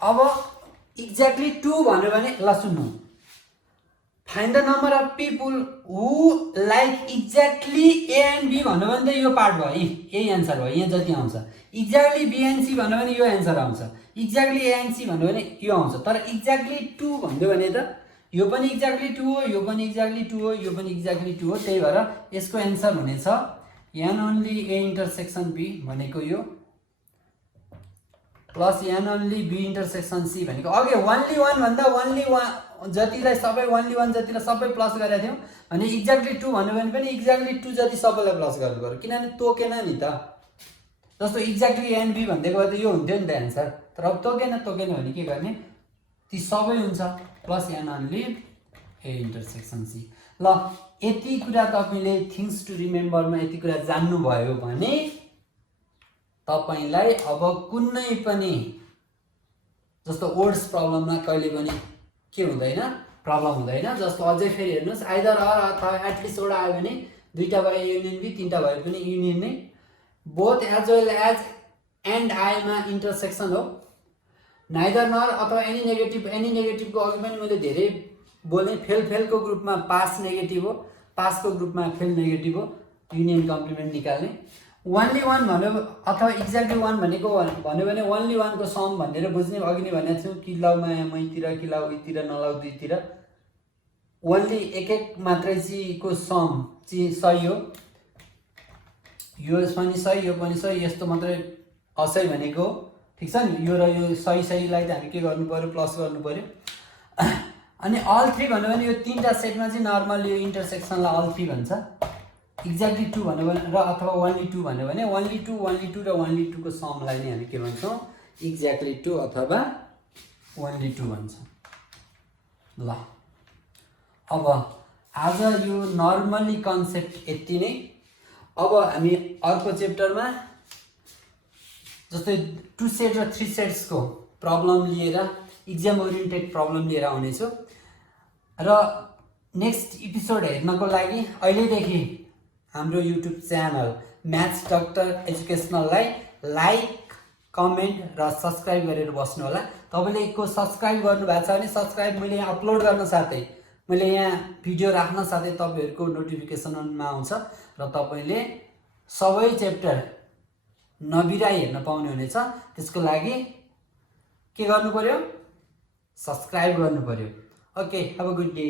अब एक्ज्याक्टली टू भन्यो भने, ल सुन्नु, find the number of people who like exactly A and B भन्यो भने त यो पार्ट भयो, यही एन्सर भयो, यहाँ जति आउँछ। एक्ज्याक्टली बिएनसी भन्यो भने यो एन्सर आउँछ, एक्ज्याक्टली एएनसी भन्यो भने यो आउँछ। तर एक्ज्याक्टली टू भन्यो भने त यो पनि एक्ज्याक्टली टू हो, यो पनि एक्ज्याक्टली टू हो, यो पनि एक्ज्याक्टली टू हो। त्यही भएर यसको एन्सर हुनेछ n only A intersection B भनेको यो, plus n only B intersection C भनेको। अघि ओन्ली वान भन्दा ओन्ली वान जतिलाई सबै, ओन्ली वान जतिलाई सबै प्लस गरेका थियौँ भने एक्ज्याक्टली टू भन्यो भने पनि एक्ज्याक्टली टू जति सबैलाई प्लस गर्नु पर्यो, किनभने तोकेन नि त। जस्तो एक्ज्याक्टली एन बी भनिदिएको भए त यो हुन्थ्यो नि त एन्सर। तर अब तोकेन भने के गर्ने, ती सबै हुन्छ, plus n only A intersection C. ल यति कुरा तपाईँले थिङ्स टु रिमेम्बरमा यति कुरा जान्नुभयो भने तपाईलाई अब कुनै पनि जस्तो वर्ड्स प्रब्लममा कहिले पनि के हुँदैन, प्रब्लम हुँदैन। जस्तो अझै फेरि हेर्नुहोस्, आइदर अर अथवा एटलिस्ट एउटा आयो भने दुईटा भए युनियन बी, तीनटा भए पनि युनियन नै। Both as well as and आईमा इन्टरसेक्सन हो। नाइदर नर अथवा एनी नेगेटिभको अघि पनि मैले धेरै बोलेँ। फेलको ग्रुपमा पास नेगेटिभ हो, पासको ग्रुपमा फेल नेगेटिभ हो, युनियन कम्प्लिमेन्ट निकाल्ने। ओन्ली वान भन्यो अथवा एक्ज्याक्टली वान भनेको भन्यो भने ओन्ली वानको सम भनेर बुझ्ने। अघि नै भनेको छु, कि लाउ माया मैतिर, कि लाउ उतिर, नलाउ दुईतिर। ओन्ली एक मात्रै चिजको सम चाहिँ सही हो, यो पनि सही, यो पनि सही, यस्तो मात्रै असही भनेको हो, ठिक छ नि। यो र यो सहीलाई त हामी के गर्नु पर्यो, प्लस गर्नु पर्यो। अनि अल थ्री भन्यो भने यो तीनटा सेटमा चाहिँ नर्मल यो इन्टरसेक्सनलाई अल थ्री भन्छ। एक्ज्याक्टली टू भन्यो भने र अथवा ओन्ली टू भन्यो भने ओन्ली टू र ओन्ली टूको समलाई नै हामी के भन्छौँ, एक्ज्याक्टली टू अथवा ओन्ली टू भन्छौँ। ल अब आज यो नर्मली कन्सेप्ट यति नै। अब हामी अर्को च्याप्टरमा जस्तै 2 सेट र 3 सेट्सको प्रब्लम लिएर, इक्जाम ओरिएन्टेड प्रब्लम लिएर आउनेछु। र नेक्स्ट एपिसोड हेर्नको लागि अहिलेदेखि हाम्रो युट्युब च्यानल म्याथ्स डक्टर एजुकेसनललाई लाइक, कमेन्ट र सब्सक्राइब गरेर बस्नु होला। तपाईँले को सब्सक्राइब गर्नुभएको छ भने सब्सक्राइब मैले यहाँ अपलोड गर्न साथै, मैले यहाँ भिडियो राख्न साथै तपाईँहरूको नोटिफिकेसनमा आउँछ र तपाईँले सबै च्याप्टर नबिराई हेर्न पाउने हुनेछ। त्यसको लागि के गर्नु पर्यो, सब्सक्राइब गर्नु पर्यो। Okay, have a good day.